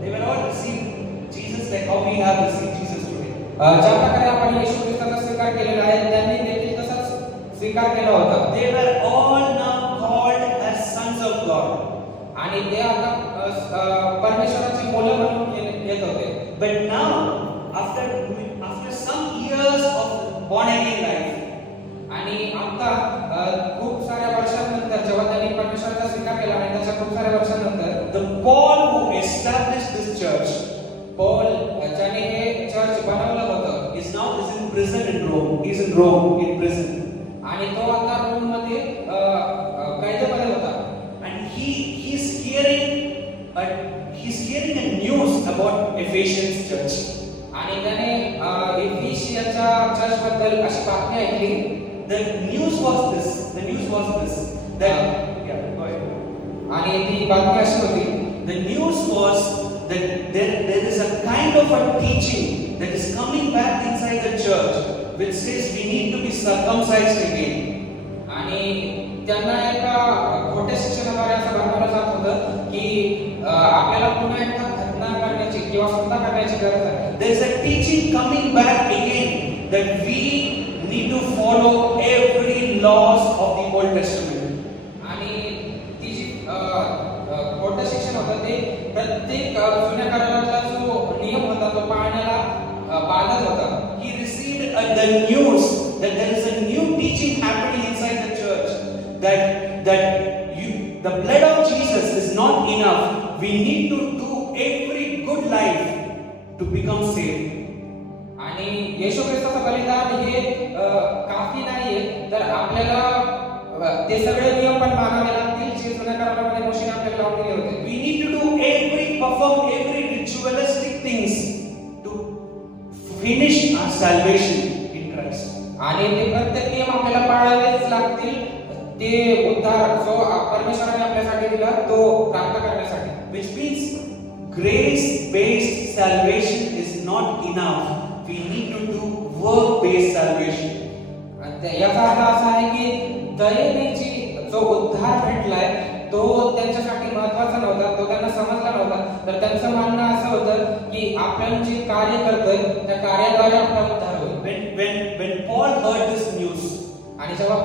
They were all received Jesus like how we have received Jesus today. ज्या प्रकारे आपण येशू ख्रिस्ताचा स्वीकार केलेला आहे त्यांनी देखील तसाच स्वीकार केला होता. They were all now called as sons of God. आणि ते आता परमेश्वराची मुलं म्हणून येत होते. But now, after some years of born again life, आणि आता खूप साऱ्या वर्षांनंतर जेव्हा त्यांनी परमेश्वराचा स्वीकार केला आणि त्याच्या खूप साऱ्या वर्षांनंतर the Paul who established this church Paul ज्याने हे चर्च बनवलं होतं is in prison in Rome. He's in Rome in prison, आणि तो आता रोम मध्ये कैदेमध्ये होता. and he's hearing a news about Ephesians church. आणि त्याने इफिसियाच्या चर्च बद्दल अशी बातमी ऐकली. The news was this that yeah, go ahead. आणि ती बातमी अशी होती. The news was that there is a kind of a teaching that is coming back inside the church which says we need to be circumcised again. आणि त्यांना एका खोट्या शिक्षणाद्वारे असं बनवलं जात होतं की आपल्याला पुन्हा एकदा खतना करण्याची किंवा सुद्धा करण्याची गरज आहे. There is a teaching coming back again that we need to follow every laws of the Old Testament. आणि ती जी खोटं शिक्षण होतं ते प्रत्येक जुन्या करारातला जो नियम होता तो पाळण्याला बांधत होता. He received the news that there is a new teaching happening inside the church that the blood of Jesus is not enough. We need to do every good life to become saved. आणि येशू ख्रिस्ताचं बलिदान हे काफी नाहीये तर आपल्याला ते सगळे नियम पण मानावे लागतील जे जुन्या करारामध्ये मोशेने आपल्याला लावून दिले होते. We need to perform every ritualistic things to finish our salvation in Christ. आणि ते प्रत्येक नियम आपल्याला पाळावेच लागतील ते उद्धार जो परमेश्वराने आपल्यासाठी दिला तो प्राप्त करण्यासाठी. Which means grace-based salvation is not enough. We need to do work-based salvation. आणि याचा अर्थ असा आहे की दयेने जो उद्धार भेटलाय तो त्यांच्यासाठी महत्त्वाचा नव्हता, तो त्यांना समजला नव्हता. तर त्यांचं म्हणणं असं होतं की आपण जे कार्य करतोय त्या कार्याद्वारे आपला उद्धार होईल. When Paul heard this news, आणि जेव्हा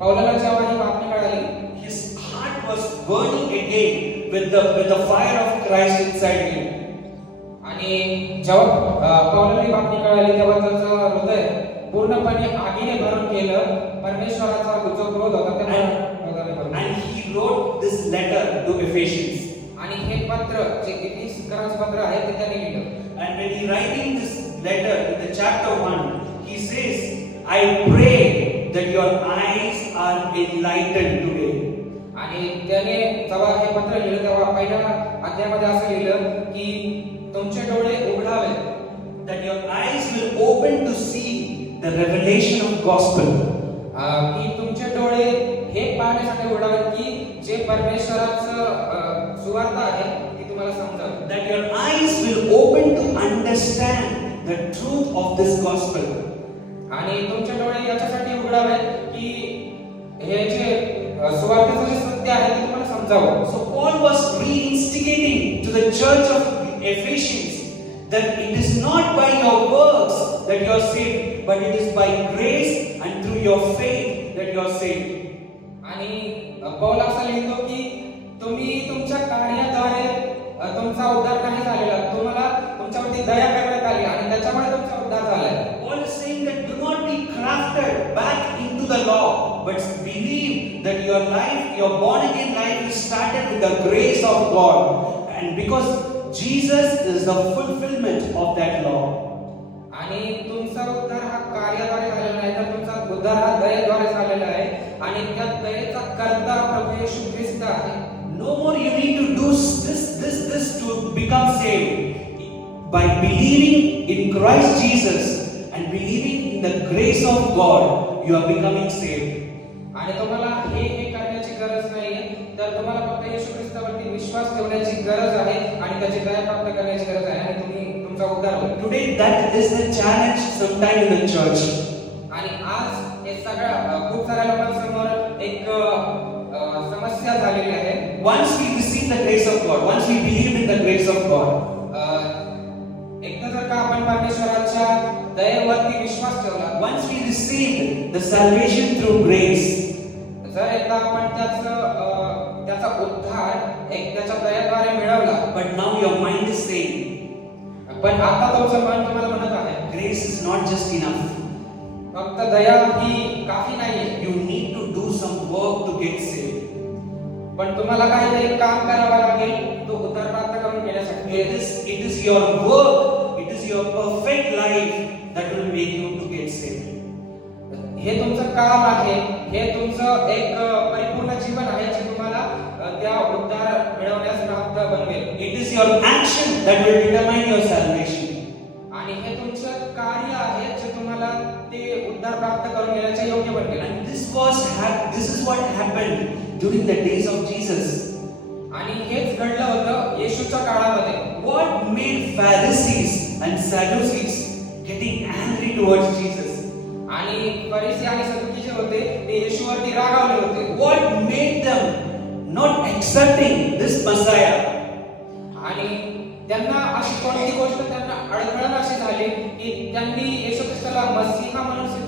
पौलाला जेव्हा ही बातमी कळाली, his heart was burning again with the fire of Christ inside him. आणि जेव्हा पौलाला ही बातमी कळाली तेव्हा त्याचं हृदय पूर्णपणे आगीने भरून गेलं. परमेश्वराचा जो क्रोध होता त्या क्रोधाने भरून. And he wrote this letter to Ephesians. आणि हे पत्र जे इफिसियन्स पत्र आहे ते त्याने लिहिलं. And when he writing this letter in the chapter 1, he says, I pray that your eyes are enlightened today. आणि त्याने जेव्हा हे पत्र लिहिलं तेव्हा पहिल्या अध्यायामध्ये असं लिहिलं की तुमचे डोळे उघडावे. That your eyes will open to see the revelation of gospel. की तुमचे डोळे हे पाहण्यासाठी उघडावे की जे परमेश्वराचं सुवार्ता आहे ती तुम्हाला समजावी. That your eyes will open to understand the truth of this gospel. आणि तुमचे डोळे याच्यासाठी उघडावेत की हे जे सुवार्तेचं जे सत्य आहे ते तुम्हाला समजावं. So Paul was reinstigating to the church of Ephesians that it is not by your works that you are saved, but it is by grace and through your faith that you are saved. आणि पौल असा लिहितो की तुम्ही तुमच्या कार्याद्वारे तुमचा उद्धार नाही झालेला, तुम्हाला तुमच्यावरती दया करण्यात आली आणि त्याच्यामुळे तुमचा उद्धार झालाय. Paul is saying that do not be crafted back into the law, but believe that your life, your born again life, is started with the grace of God, and because Jesus is the fulfillment of that law. आणि तुमचा उद्धार हा कार्याद्वारे झालेला नाही, तर तुमचा उद्धार हा दयेद्वारे झालेला आहे आणि त्या दयेचा कर्ता प्रभू येशू ख्रिस्त आहे. No more you need to do this to become saved. By believing in Christ Jesus and believing in the grace of God, you are becoming saved. आणि तुम्हाला हे करण्याची गरज नाहीये, तर तुम्हाला फक्त येशू ख्रिस्तावरती विश्वास ठेवण्याची गरज आहे आणि त्याची दया प्राप्त करण्याची गरज आहे आणि तुम्ही तुमचा उद्धार होईल. Today that is the challenge sometime in the church. आणि आज हे सगळं खूप साऱ्या लोकांसमोर एक समस्या झालेली आहे. Once we receive the grace of God, once we believe in the grace of God, एकदा जर का आपण परमेश्वराच्या दयेवरती विश्वास ठेवला, once we received the salvation through grace, जर एकदा आपण त्याचा उद्धार त्याच्या दयेद्वारे मिळवला, but now your mind is saying, पण आता तुमचं मन तुम्हाला म्हणत आहे grace is not just enough. फक्त दया ही काफी नाहीये, You need to do some work to get saved. पण तुम्हाला काहीतरी काम करावं लागेल तो उद्धार प्राप्त करून घेण्यासाठी. It is your work, it is your perfect life that will make you to get saved. हे तुमचं काम आहे, हे तुमचं एक परिपूर्ण जीवन आहे जे तुम्हाला त्या उद्धार मिळवण्यास प्राप्त बनवेल. It is your action that will determine your salvation. आणि हे तुमचं कार्य आहे जे तुम्हाला ते उद्धार प्राप्त करून घेण्याचे योग्य बनवेल. And this is what happened during the days of Jesus. आणि हेच घडलं होतं येशूच्या काळामध्ये. What made Pharisees and Sadducees getting angry towards Jesus? आणि फरिसी आणि सदुकी जे होते ते येशूवरती रागावले होते. What made them not accepting this Messiah? आणि त्यांना अशी कोणती गोष्ट त्यांना अडखळण अशी झाली की त्यांनी येशू ख्रिस्ताला मसीहा म्हणून स्वीकारले.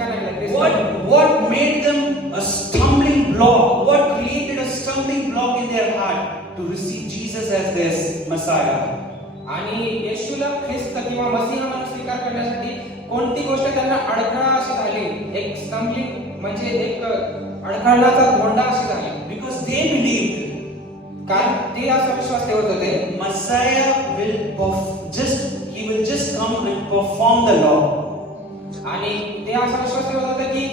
What made them a stumbling block? What created a stumbling block in their heart to receive Jesus as their Messiah? आणि येशूला ख्रिस्त किंवा मसीहा म्हणून स्वीकार करण्यासाठी कोणती गोष्ट त्यांना अडथळा अशी झाली, एक स्टम्बलिंग म्हणजे एक अडखळण्याचा धोंडा अशी झाली. Because they believed कारण ते असा विश्वास ठेवत होते Messiah will just come and perform the law. आणि ते असा विश्वास ठेवत होते की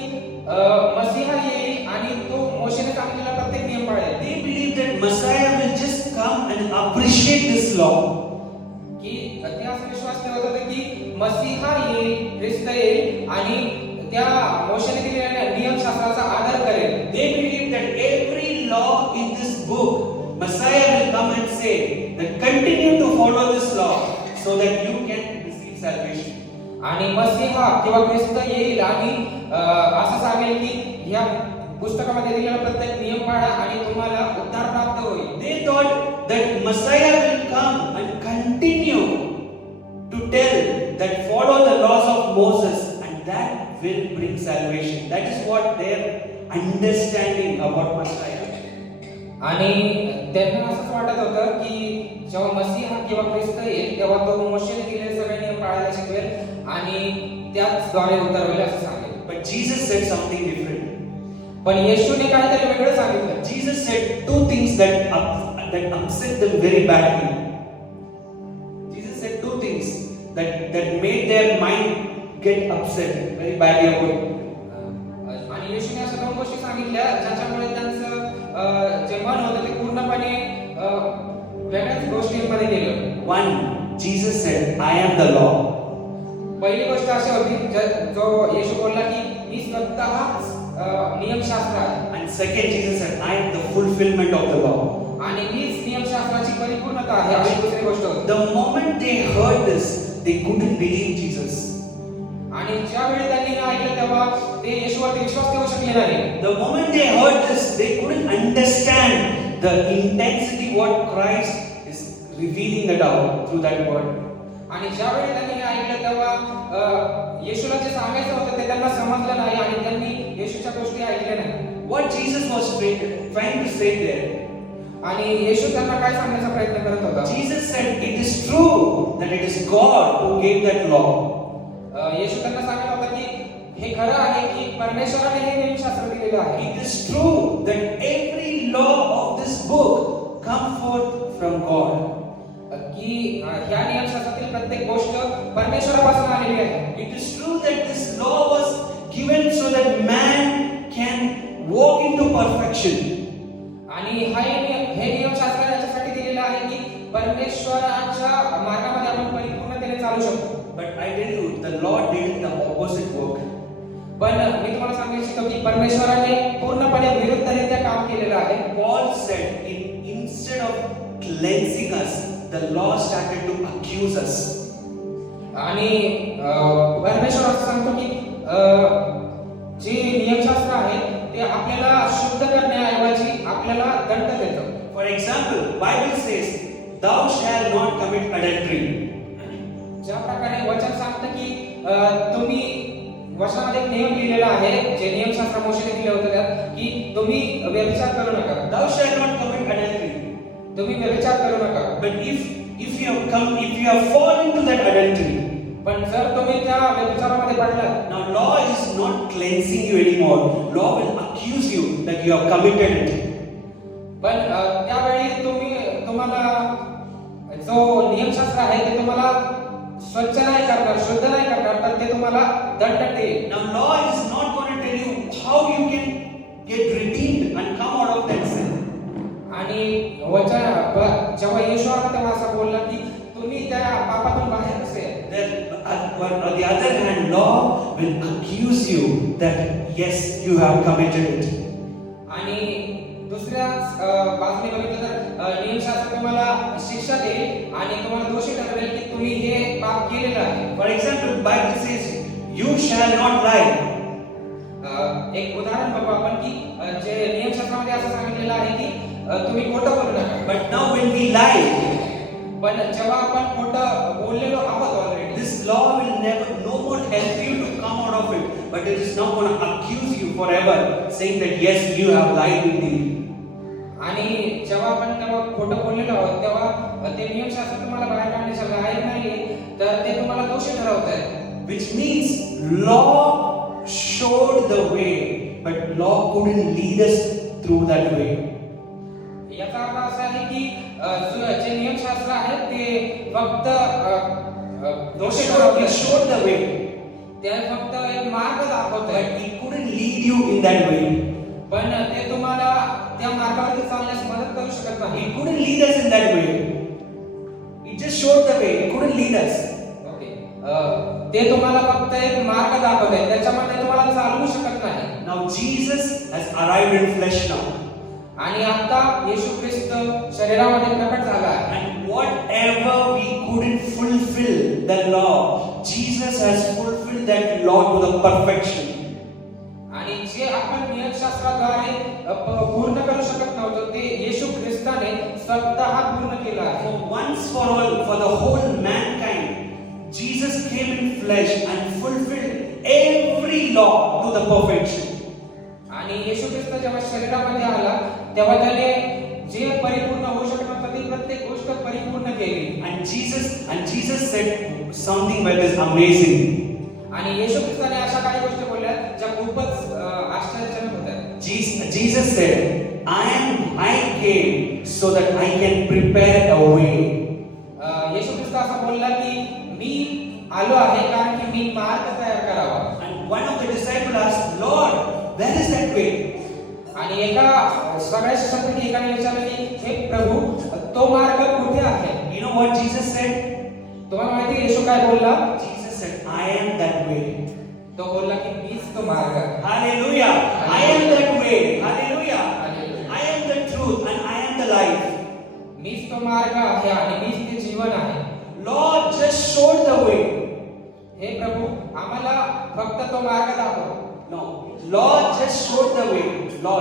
मसीहा येईल आणि तो मोशेने सांगितलेला प्रत्येक नियम पाळेल. They believed that Messiah will just come and appreciate this law. की ते असा विश्वास ठेवत होते की मसीहा येईल, ख्रिस्त येईल आणि त्या मोशेने दिलेल्या नियमशास्त्राचा आदर करेल. They believed that every law in this book, Messiah will come and say that continue to follow this law so that you can receive salvation. आणि मसीहा किंवा ख्रिस्त येईल आणि असं सांगेल की या पुस्तकामध्ये दिलेला प्रत्येक नियम पाळा आणि तुम्हाला उद्धार प्राप्त होईल. They thought that Messiah will come and continue to tell that follow the laws of Moses and that will bring salvation. That is what their understanding about Messiah. आणि त्यांना असं वाटत होतं की जेव्हा मसीहा किंवा ख्रिस्त येईल तेव्हा तो मोशेने दिलेले सगळे नियम पाळायला शिकवेल आणि त्याचद्वारे उद्धार होईल असं सांगेल. But Jesus said something different. पण येशूने काहीतरी वेगळं सांगितलं. Jesus said two things that upset them very badly. Jesus said two things that made their mind get upset very badly about it. आणि येशूने अशा दोन गोष्टी सांगितल्या ज्याच्यामुळे त्यांचं जे मन होतं ते पूर्णपणे वेगळ्याच गोष्टींमध्ये गेलं. One, Jesus said, I am the law. पहिली गोष्ट अशी होती जो येशू बोलला की मी स्वतः नियमशास्त्र आहे. And second, Jesus said, I am the fulfillment of the law. आणि हीच नियमशास्त्राची परिपूर्णता आहे. अशी दुसरी गोष्ट होती. The moment they heard this, they couldn't believe Jesus. आणि ज्यावेळी त्यांनी हे ऐकलं तेव्हा ते येशूवरती विश्वास ठेवू शकले नाही. The moment they heard this, they couldn't understand the intensity what Christ is revealing it out through that word. आणि ज्यावेळी त्यांनी हे ऐकलं तेव्हा येशूला जे सांगायचं होतं ते त्यांना समजलं नाही आणि त्यांनी येशूच्या गोष्टी ऐकल्या नाही. What Jesus was trying to say there, आणि येशू त्यांना काय सांगण्याचा प्रयत्न करत होता? Jesus said, it is true that it is God who gave that law. येशू त्यांना सांगत होता की हे खरं आहे की परमेश्वराने हे नियमशास्त्र दिलेलं आहे. It is true that every law of this book come forth from God. की ह्या नियमशास्त्रातील प्रत्येक गोष्ट परमेश्वरापासून आलेली आहे. It is true that this law was given so that man can walk into perfection. आणि हे नियमशास्त्र याच्यासाठी दिलेलं आहे की परमेश्वराच्या मार्गामध्ये आपण परिपूर्णतेने चालू शकतो. But I tell you, the Lord did the opposite work. पण मी तुम्हाला सांगू इच्छितो की परमेश्वराने पूर्णपणे विरुद्धरित्या काम केलेलं आहे. Paul said, instead of cleansing us, the law started to accuse us. आणि परमेश्वर असं सांगतो की जे नियमशास्त्र आहे ते आपल्याला शुद्ध करण्याऐवजी आपल्याला दंड देतं. For example, Bible says, "Thou shalt not commit adultery." ज्या प्रकारे वचन सांगतं की तुम्ही वचनामध्ये एक नियम लिहिलेला आहे, जे नियमशास्त्र मोशेने दिले होते त्यात की तुम्ही व्यभिचार करू नका. Thou shalt not commit adultery. तुम्ही व्यभिचार करू नका. But if you have fallen into that adultery, पण जर तुम्ही त्या व्यभिचारामध्ये पडलात, now law is not cleansing you anymore. Law will accuse you that you have committed it. पण त्यावेळी तुम्हाला जो नियमशास्त्र आहे ते तुम्हाला स्वच्छ नाही करणार, शुद्ध नाही करणार, तर ते तुम्हाला दंड देईल. Now law is not going to tell you how you can get redeemed and come out of that sin. आणि वचन जेव्हा येशू आला तेव्हा असं बोलला की तुम्ही त्या पापातून बाहेर कसे याल? But on the other hand, law will accuse you that yes, you have committed it. आणि दुसऱ्या बाजूने बघितलं तर नियमशास्त्र तुम्हाला शिक्षा देईल आणि तुम्हाला दोषी ठरवेल की तुम्ही हे पाप केलेलं आहे. For example, Bible says, "You shall not lie." एक उदाहरण बघू आपण की जे नियमशास्त्रामध्ये असं सांगितलेलं आहे की तुम्ही खोटं बोलू नका. But now when we lie, पण जेव्हा आपण खोटं बोललेलो आहोत already, this law will no more help you to come out of it, but it is now going to accuse you forever, saying that yes, you have lied indeed. आणि जेव्हा आपण तेव्हा खोटं बोललेलो आहोत तेव्हा ते नियमशास्त्र तुम्हाला बाहेर काढण्याच्या लायक नाहीये, तर ते तुम्हाला दोषी ठरवत आहे. Which means law showed the way, but law couldn't lead us through that way. याचा अर्थ असा आहे की जे नियमशास्त्र आहे ते फक्त दोषी It ठरवतात. showed the way, ते फक्त एक मार्ग दाखवत but आहे, it couldn't lead you in that way. पण ते तुम्हाला त्या मार्गावरती चालण्यास मदत करू शकत नाही. It couldn't lead us in that way. It just showed the way. It couldn't lead us. Okay, ते तुम्हाला फक्त एक मार्ग दाखवत आहे, त्याच्यामध्ये तुम्हाला चालवू शकत नाही. Now Jesus has arrived in flesh now. आणि आता येशू ख्रिस्त शरीरामध्ये प्रकट झाला आहे. And whatever we couldn't fulfill the law, Jesus has fulfilled that law to the perfection. आणि जे आपण नियमशास्त्राद्वारे पूर्ण करू शकत नव्हतो ते येशू ख्रिस्ताने स्वतः पूर्ण केलं आहे. So once for all, for the whole mankind, Jesus came in flesh and fulfilled every law to the perfection. आणि येशू ख्रिस्त जेव्हा शरीरामध्ये आला तेव्हा त्याने जे परिपूर्ण होऊ शकत नव्हतं ती प्रत्येक गोष्ट परिपूर्ण केली. And Jesus said something that is amazing. आणि येशू ख्रिस्ताने अशा काही गोष्टी बोलल्या ज्या खूपच आश्चर्यजनक होत्या. Jesus said, I came so that I can prepare a way. येशू ख्रिस्त असं बोलला की मी आलो आहे कारण की मी मार्ग तयार करावा. And one of the disciples asked, Lord, where is that way? आणि एका सगळ्या शिष्यांपैकी एकाने विचारलं की हे प्रभू तो मार्ग कुठे आहे? You know what Jesus said? तुम्हाला माहिती आहे येशू काय बोलला? Jesus said, I am that way. तो बोलला की मीच तो मार्ग आहे. Hallelujah. I am that way. Hallelujah. I am the truth and I am the life. मीच तो मार्ग आहे आणि मीच ते जीवन आहे. Lord just showed the way. हे प्रभू आम्हाला मार्ग दाखव. No. Law just showed the way. Law.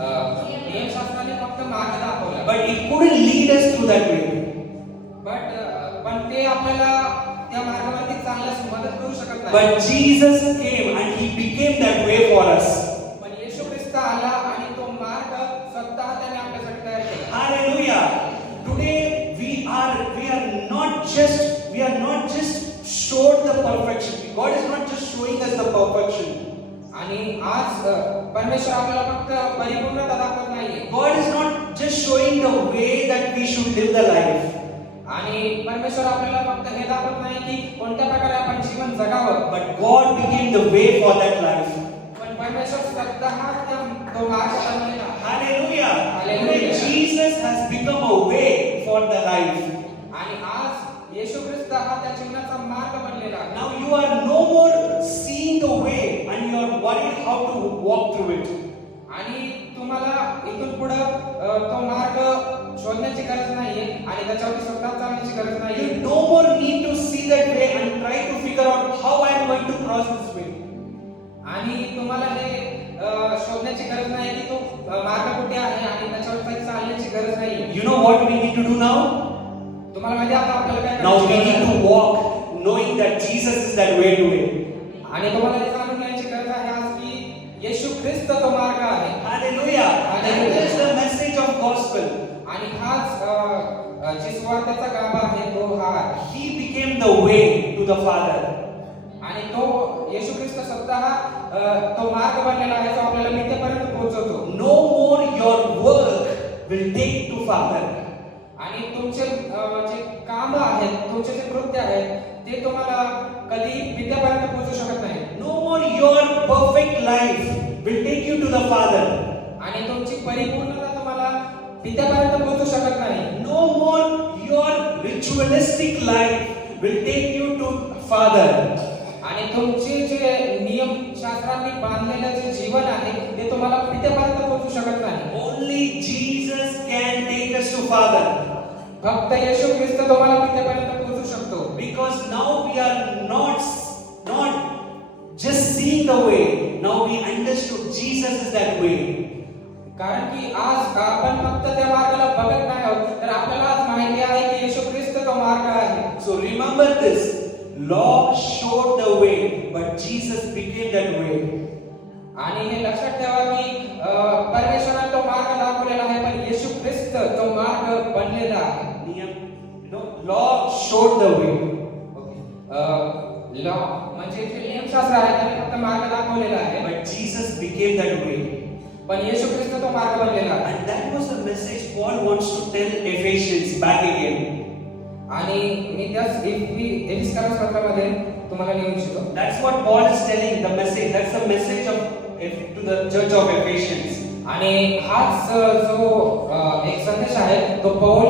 नियमशास्त्राने फक्त मार्ग दाखवला. But it couldn't lead us through that way. पण ते आपल्याला त्या मार्गावरती चालण्यास मदत करू शकत नाही. But Jesus came and He became that way for us. पण येशू ख्रिस्त आला आणि तो मार्ग स्वतः त्याने आपल्यासाठी तयार केला. Hallelujah. Today we are not just showed the perfection. God is not just showing us the perfection. आणि आज परमेश्वर आपल्याला फक्त परिपूर्णता दाखवत नाहीये. God is not just showing the way that we should live the life. आणि परमेश्वर आपल्याला फक्त हे दाखवत नाही की कोणत्या प्रकारे आपण जीवन जगावं. But God became the way for that life. पण परमेश्वर स्वतः तो मार्ग बनवला. Hallelujah. Hallelujah. Today Jesus has become a way for the life. आणि आज येशू ख्रिस्त हा त्या जीवनाचा मार्ग बनलेला आहे. Now you are no more seeing the way and you are worried how to walk through it. आणि तुम्हाला इथून पुढे तो मार्ग शोधण्याची गरज नाहीये आणि त्याच्यावरती स्वतः चालण्याची गरज नाहीये. You no more need to see that way and try to figure out how I am going to cross this way. आणि तुम्हाला हे शोधण्याची गरज नाही की तो मार्ग कुठे आहे आणि त्याच्यावरती चालण्याची गरज नाहीये. You know what we need to do now? तुम्हाला माहिती आहे आता आपल्याला काय Now we करायचं need आहे? to walk knowing that Jesus is that way to it. आणि तुम्हाला हे जाणून घ्यायची गरज आहे आज की येशू ख्रिस्त तो मार्ग आहे. Hallelujah. That is the message of gospel. आणि हाच जी सुवार्तेचा गाभा आहे तो हा आहे. He became the way to the Father. आणि तो येशू ख्रिस्त स्वतः तो मार्ग बनलेला आहे जो आपल्याला मिळतेपर्यंत पोहोचवतो. No more your work will take to Father. आणि तुमचे जे काम आहेत तुमचे जे कृत्य आहेत ते तुम्हाला कधी पित्यापर्यंत पोहोचू शकत नाही. No more your perfect life will take you to the Father. आणि तुमची परिपूर्णता तुम्हाला पित्यापर्यंत पोहोचू शकत नाही. No more your ritualistic life will take you to Father. आणि तुमचे जे नियम शास्त्रांनी बांधलेलं जे जीवन आहे ते तुम्हाला पित्यापर्यंत पोहोचू शकत नाही. Only Jesus can take us to Father. फक्त येशू ख्रिस्त तुम्हाला पित्यापर्यंत पोहोचू शकतो. Because now we are not just seeing the way. Now we understood Jesus is that way. कारण की आज आपण फक्त त्या मार्गाला बघत नाही आहोत तर आपल्याला आज माहिती आहे की येशू ख्रिस्त तो मार्ग आहे. So remember this. Law showed the way, but Jesus became that way. आणि हे लक्षात ठेवा की परमेश्वराने तो मार्ग दाखवलेला आहे पण येशू ख्रिस्त तो मार्ग बनलेला आहे. Law showed the way. Law म्हणजे जे नियमशास्त्र आहे त्याने फक्त मार्ग दाखवलेला आहे But Jesus became that way. पण येशू ख्रिस्त तो मार्ग बनलेला आहे. And that was the message Paul wants to tell Ephesians back again. आणि मी त्याच एफिसकरास पत्रामध्ये तुम्हाला लिहू इच्छितो. That's what Paul is telling, the message. That's the message to the church of Ephesians. आणि हाच जो एक संदेश आहे तो पौल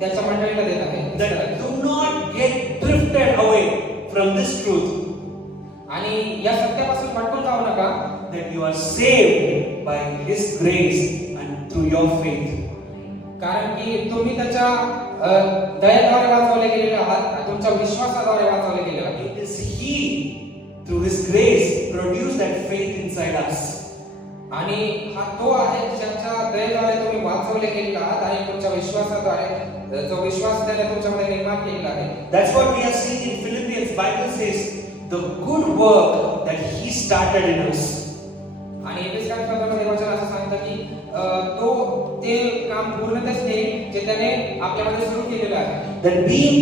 त्याच्या मंडळीला देत आहे. That do not get drifted away from this truth. आणि या सत्यापासून भटकून जाऊ नका. That you are saved by His grace and through your faith. कारण की तुम्ही त्याच्या दयेद्वारे वाचवले गेलेले आहात तुमच्या विश्वासाद्वारे वाचवले गेले आहात. It is He, through His grace, produced that faith inside us. आणि हा तो आहे ज्याच्या दयेद्वारे तुम्ही वाचवले गेलेले आहात आणि तुमच्या विश्वासाद्वारे जो विश्वास त्याने तुमच्यामध्ये निर्माण केलेला आहे. That's what we are seeing in Philippians. Bible says the good work that He started in us. आणि एफिसकरास पत्रामध्ये वचन असं सांगतं की तो ते काम पूर्णतेस नेईल जे त्याने आपल्यामध्ये सुरू केलेलं आहे. That being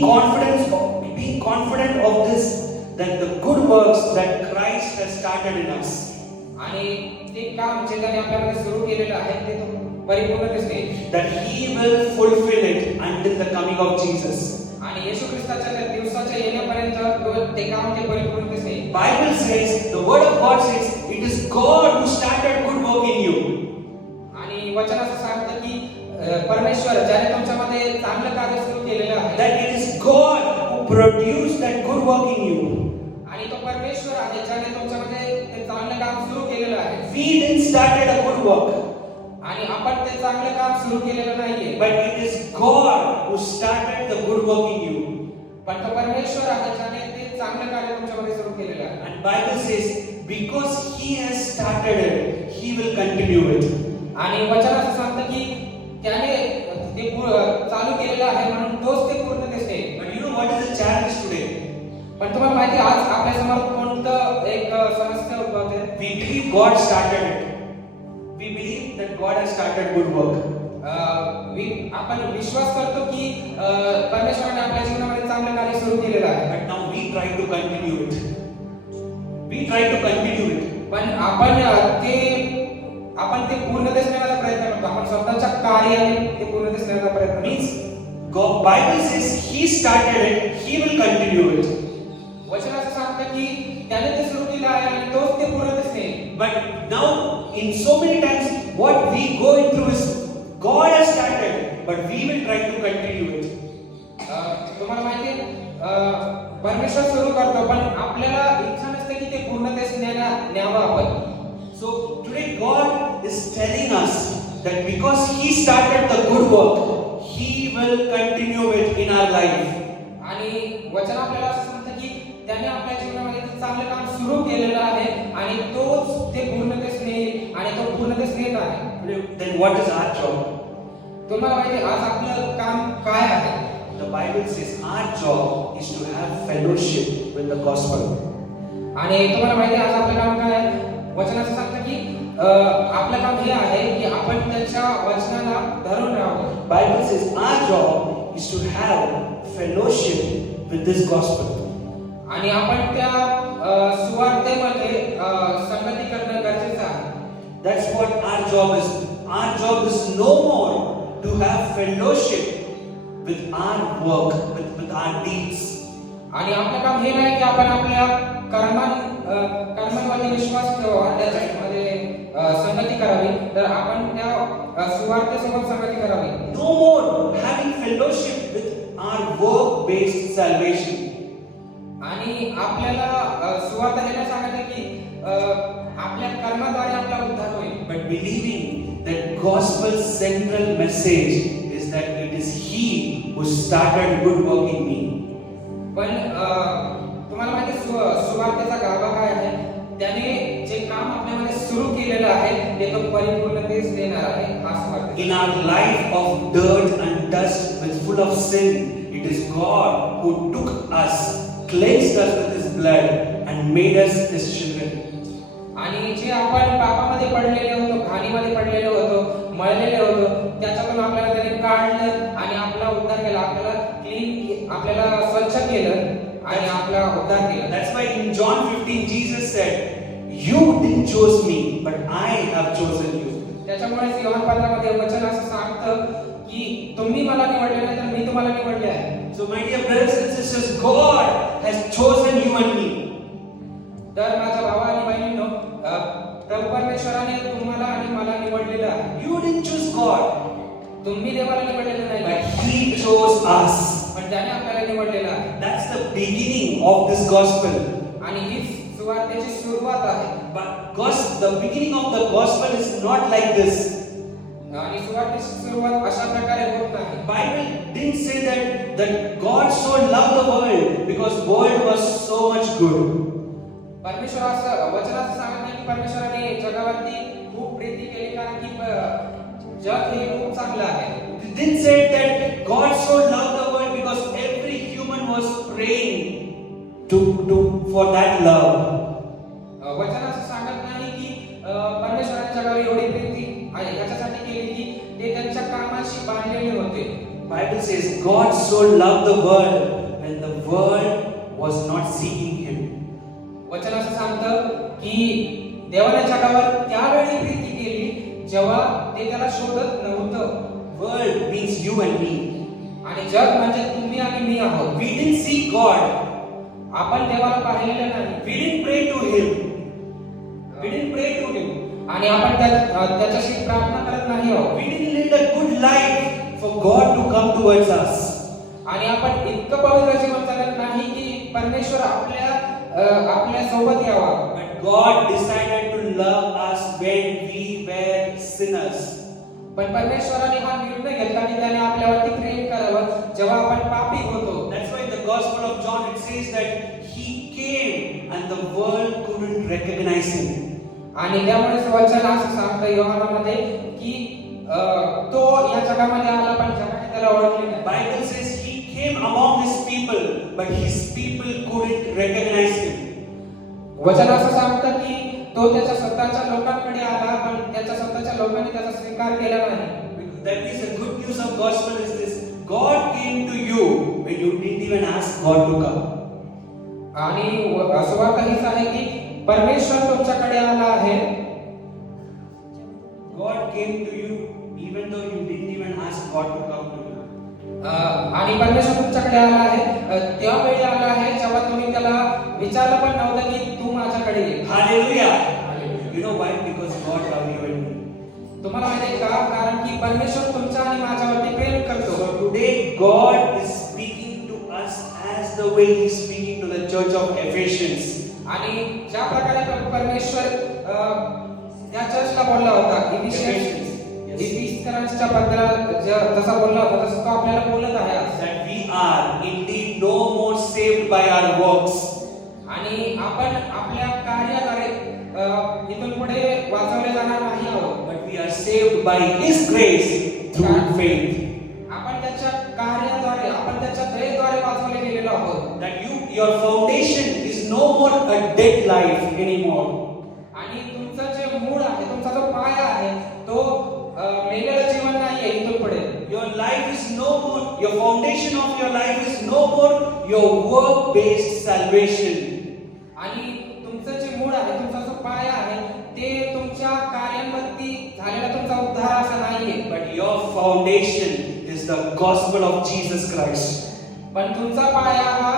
confident of this, that the good works that Christ has started in us. आणि ते काम जे त्याने आपल्यामध्ये सुरू केलेलं आहे ते तो परिपूर्णतेस नेईल. That He will fulfill it until the coming of Jesus. आणि येशू ख्रिस्ताच्या त्या दिवसाच्या येण्यापर्यंत तो ते काम ते परिपूर्णतेस नेईल. Bible says, the word of God says, it is God who started good work in you. आणि वचन असं सांगतं की परमेश्वर ज्याने तुमच्यामध्ये चांगलं कार्य सुरू केलेलं आहे. That it is God who produced that good work in you. आणि तो परमेश्वर आहे ज्याने तुमच्यामध्ये ते चांगलं काम सुरू केलेलं आहे. We didn't started a good work. आणि आपण ते चांगलं काम सुरू केलेलं नाहीये. But it is God who started the good work in you. पण तो परमेश्वर आहे ज्याने ते चांगलं कार्य तुमच्यामध्ये सुरू केलेलं आहे. And Bible says, because He has started it, He will continue it. आणि वचन असं सांगतं की त्याने ते चालू केलेलं आहे म्हणून तोच ते पूर्णतेस नेईल. But you know what is the challenge today? पण तुम्हाला माहिती आहे, आज आपल्या समोर कोणतं एक समस्या उद्भवते. We believe God started it. We believe that God has started good work. आपण विश्वास करतो की परमेश्वराने आपल्या जीवनामध्ये चांगलं कार्य सुरू केलेलं आहे. But now we try to continue it. We try to continue it. पण आपण ते पूर्णतेस नेण्याचा प्रयत्न करतो. आपण स्वतःच्या कार्याने ते पूर्णतेस नेण्याचा प्रयत्न Means करतो. God, Bible says He started it, He will continue it. वचन असं सांगतं की त्याने ते सुरू केलं आहे आणि तोच ते पूर्णतेस नेईल. But now, in so many times, what we go through is God has started, but we will try to continue it. तुम्हाला माहिती आहे, परमेश्वर सुरू करतो पण आपल्याला इच्छा नसते की ते पूर्णतेस न्यावं आपण. So today God is telling us that because He started the good work, He will continue it in our life. आणि वचन आपल्याला असं सांगतं की त्याने आपल्या जीवनामध्ये ते चांगलं काम सुरू केलेलं आहे आणि तोच ते पूर्णतेस नेईल आणि तो पूर्णतेस नेत आहे. Then what is our job? तुम्हाला माहिती आहे, आज आपलं काम काय आहे? The Bible says our job is to have fellowship with the gospel. आणि तुम्हाला माहिती आहे, आज आपलं काम काय आहे? वचन असं सांगतं की आपलं काम हे आहे की आपण त्याच्या वचनाला धरून राहावं. Bible says our job is to have fellowship with this gospel. आणि आपण त्या सुवार्तेमध्ये संगती करणं गरजेचं आहे. That's what our job is. Our job is no more to have fellowship with our work, with our deeds. आणि आपलं काम हे नाही की आपण आपल्या कर्मांमध्ये विश्वास ठेवा, त्याच्यामध्ये संगती करावी, तर आपण त्या सुवार्तेसोबत संगती करावी. No more having fellowship with our work-based salvation. आणि आपल्याला सुवार्ता हे नाही सांगायचं की आपल्या कर्माद्वारे आपला उद्धार होईल. But believing that gospel's central message is that it is He who started good work in me. पण तुम्हाला माहिती आहे, सुवार्तेचा गाभा काय आहे? त्याने जे काम आपल्यामध्ये सुरू केलेलं आहे ते तो परिपूर्णतेस देणार आहे. हा सुवार्ता. In our life of dirt and dust with full of sin, it is God who took us, cleansed us with His blood and made us His children. आणि जे आपण पापामध्ये पडलेले होतो, घाणीमध्ये पडलेले होतो, मळलेले होतो, त्याच्यातून आपल्याला त्याने काढलं आणि आपला उद्धार केला. आपल्याला स्वच्छ केलं आणि आपला उद्धार केला. That's why in John 15 Jesus said, "You didn't choose me, but I have chosen you." त्याच्यामुळे योहान 15 मध्ये वचन असं सांगतं की तुम्ही मला निवडले नाही तर मी तुम्हाला निवडले आहे. So my dear brothers and sisters, God has chosen you and me. तर माझ्या भावा आणि बहिणींनो, प्रभू परमेश्वराने तुम्हाला आणि मला निवडलेलं आहे. You didn't choose God, तुम्ही देवाला निवडलेलं नाही, but He chose us. पण त्याने आपल्याला निवडलेलं आहे. That's the beginning of this gospel. आणि ही सुवार्तेची सुरुवात आहे. But the beginning of the gospel is not like this. आणि सुवार्तेची सुरुवात अशा प्रकारे होत नाही. Bible didn't say that God so loved the world because world was so much good. परमेश्वर असं वचनात सांगत नाही की परमेश्वराने जगावरती खूप प्रीती केली कारण की जग हे खूप चांगलं आहे. It didn't say that God so loved the world because every human was praying for that love. वचन असं सांगत नाही की परमेश्वराने जगावर एवढी प्रीती आहे याच्यासाठी केली की ते त्यांच्या कामाशी बांधलेले होते. Bible says God so loved the world when the world was not seeking Him. वचन असं सांगतं की देवाने जगावर त्यावेळी प्रीती केली जेव्हा ते त्याला शोधत नव्हतं. World means you and me. आणि जग म्हणजे तुम्ही आणि मी आहोत. We didn't see God. आपण देवाला पाहिलेलं नाही. We didn't pray to Him. We didn't pray to Him. आणि आपण त्याच्याशी प्रार्थना करत नाही आहोत. We didn't live a good life for God to come towards us. आणि आपण इतकं पवित्र जीवन जगत नाही की परमेश्वर आपल्या सोबत यावा. But God decided to love us when we were sinners. पण परमेश्वराने हा निर्णय घेतला की त्याने आपल्यावरती प्रेम करावं जेव्हा आपण पापी होतो. That's why the Gospel of John, it says that he came and the world couldn't recognize him. आणि त्यामुळे वचन असं सांगतं योहानामध्ये की तो या जगामध्ये आला पण जगाने त्याला ओळखले नाही. Bible says he came among his people, but his people couldn't recognize him. वचन असं सांगतं की तो त्याच्या स्वतःच्या लोकांकडे आला पण त्याच्या स्वतःच्या लोकांनी त्याचा स्वीकार केला नाही. That means the good news of gospel is this: God came to you when you didn't even ask God to come. आणि सुवार्ता हीच आहे की परमेश्वर तुमच्याकडे आला आहे. God came to you even though you didn't even ask God to come to you. आणि परमेश्वर तुमच्याकडे आला आहे त्यावेळी आला आहे जेव्हा तुम्ही त्याला विचारलं पण नव्हतं की तू माझ्याकडे ये. Hallelujah! You know why? Because God loved you and me. तुम्हाला माहिती आहे का? कारण की परमेश्वर तुमच्या आणि माझ्यावरती प्रेम करतो. So today God is speaking to us as the way He is speaking to the church of Ephesians. आणि ज्या प्रकारे परमेश्वर त्या चर्चला बोलला होता इफिसियन्सच्या बद्दल जसा बोलला होता तसं तो आपल्याला बोलत आहे आज. That we are indeed no more saved by our works. आणि आपण आपल्या कार्याद्वारे इथून पुढे वाचवले जाणार नाही आहोत. But we are saved by His grace through faith. आपण त्याच्या कार्याद्वारे आपण त्याच्या दयेद्वारे वाचवले गेलेलो आहोत. That your foundation is no more a dead life anymore. आणि तुमचं जे मूळ आहे तुमचा जो पाया आहे तो मेलेलं जीवन नाहीये इथून पुढे. Your life is no more, your foundation of your life is no more your work based salvation. आणि तुमचं जे मूळ आहे तुमचा जो पाया आहे ते तुमच्या कार्यांवरती झालेला तुमचा उद्धार असा नाहीये. But your foundation is the gospel of Jesus Christ. पण तुमचा पाया हा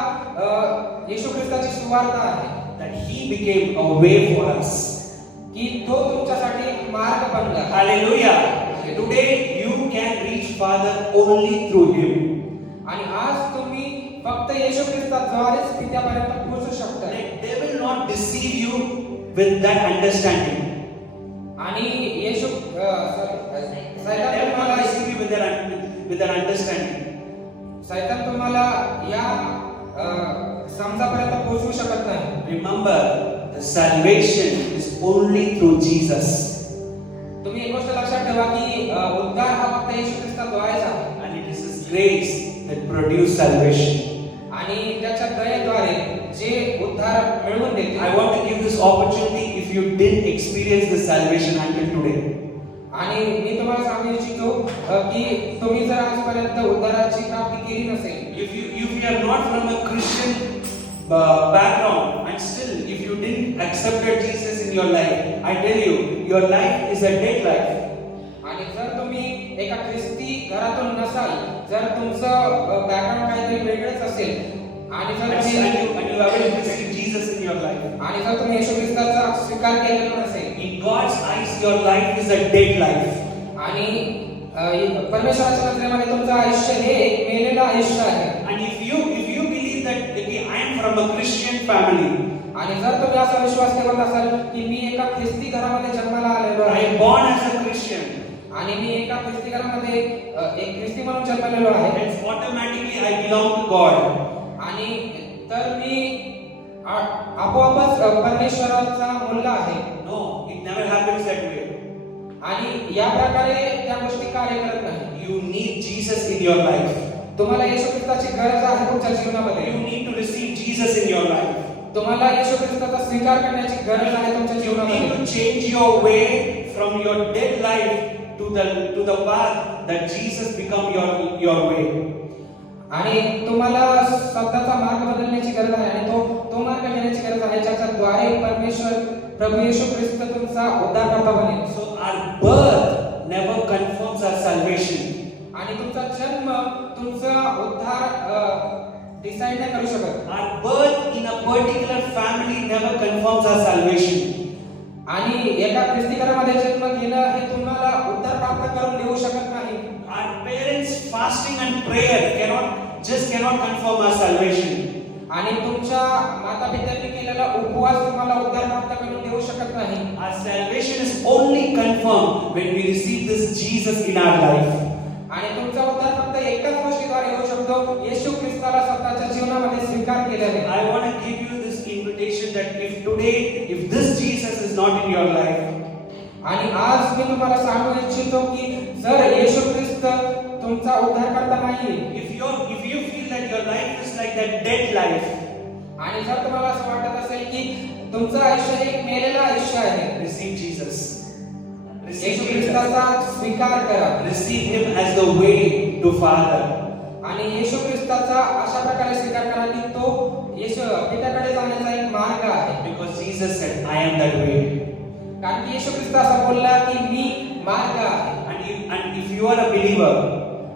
येशू ख्रिस्ताची सुवार्ता आहे. That He became a way for us. की तो तुमच्यासाठी एक मार्ग बनला. Hallelujah. Today you can reach Father only through Him. आणि आज तुम्ही फक्त येशू ख्रिस्ताद्वारेच पित्यापर्यंत पोहोचू शकता. They will not deceive you with that understanding. आणि येशू They will not deceive you with that understanding. सैतान तुम्हाला या समजापर्यंत पोहोचू शकत नाही. Remember, the salvation is only through Jesus. तुम्ही एक गोष्ट लक्षात ठेवा की उद्धार हा फक्त येशू ख्रिस्ताद्वारेच आहे. And it is His grace that produces salvation. आणि त्याच्या दयेद्वारे जे उद्धार मिळवून देते. I want to give this opportunity if you didn't experience the salvation until today. आणि मी तुम्हाला सांगू इच्छितो की तुम्ही जर आजपर्यंत उद्धाराची प्राप्ती केली नसेल. If you are not from a Christian background and still if you didn't accepted Jesus in your life, I tell you, your life is a dead life. आणि जर तुम्ही एका ख्रिस्ती घरातून नसाल, जर तुमचं बॅकग्राऊंड काहीतरी वेगळंच असेल आणि जर And you haven't received Jesus in your life. आणि जर तुम्ही येशू ख्रिस्ताचा स्वीकार केलेला नसेल, In God's eyes, your life is a dead life. आणि परमेश्वराच्या नजरेमध्ये तुमचं आयुष्य हे एक मेलेलं आयुष्य आहे. And if you believe that okay, I am from a Christian family, आणि जर तुम्ही असा विश्वास ठेवत असाल की मी एका ख्रिस्ती घरामध्ये जन्माला आलेलो I आहे am born as a Christian, आणि मी एका ख्रिस्ती घरामध्ये एक ख्रिस्ती म्हणून जन्मलेलो आहे then automatically I belong to God. आणि तर मी आपोआपच परमेश्वराचा मुलगा आहे. No, it never happens that way. आणि या प्रकारे त्या गोष्टी कार्य करत नाही. You need Jesus in your life. तुम्हाला येशू ख्रिस्ताची गरज आहे तुमच्या जीवनामध्ये. You need to receive Jesus in your life. तुम्हाला येशू ख्रिस्ताचा स्वीकार करण्याची गरज आहे तुमच्या You need जीवनामध्ये. to change your way from your dead life to the path that Jesus become your way. आणि तुम्हाला स्वतःचा मार्ग बदलण्याची गरज आहे आणि तो मार्ग घेण्याची गरज आहे ज्याच्याद्वारे परमेश्वर प्रभू येशू ख्रिस्त तुमचा उद्धारकर्ता बनेल. So our birth never confirms our salvation. आणि तुमचा जन्म तुमचा उद्धार डिसाइड नाही करू शकत. Our birth in a particular family never confirms our salvation. आणि एका ख्रिस्तीकरामध्ये जन्म घेणं हे तुम्हाला उद्धार प्राप्त करून देऊ शकत नाही. Our parents' fasting and prayer cannot confirm our salvation. आणि तुमच्या मातापित्यांनी केलेला उपवास तुम्हाला उद्धार प्राप्त करून देऊ शकत नाही. Our salvation is only confirmed when we receive this Jesus in our life. आणि तुमचा उद्धार फक्त एकाच गोष्टीद्वारे होऊ शकतो तो येशू ख्रिस्ताला स्वतःच्या जीवनामध्ये स्वीकार केल्याने. I want to give you this invitation that if today, if this Jesus is not in your life, आणि आज मी तुम्हाला सांगू इच्छितो की जर येशू ख्रिस्त तुमचा उद्धारकर्ता नाहीये, if you feel that your life is like that dead life, आणि जर तुम्हाला असं वाटत असेल की तुमचं आयुष्य एक मेलेलं आयुष्य आहे, receive Jesus. येशू Receive Jesus. ख्रिस्ताचा स्वीकार करा Receive Him as the way to Father. आणि येशू ख्रिस्ताचा अशा प्रकारे स्वीकार करा की तो येशू पित्याकडे जाण्याचा एक मार्ग आहे. Because Jesus said, I am that way. कारण की येशू ख्रिस्त असं बोलला की मी मार्ग आहे. And if you are a believer,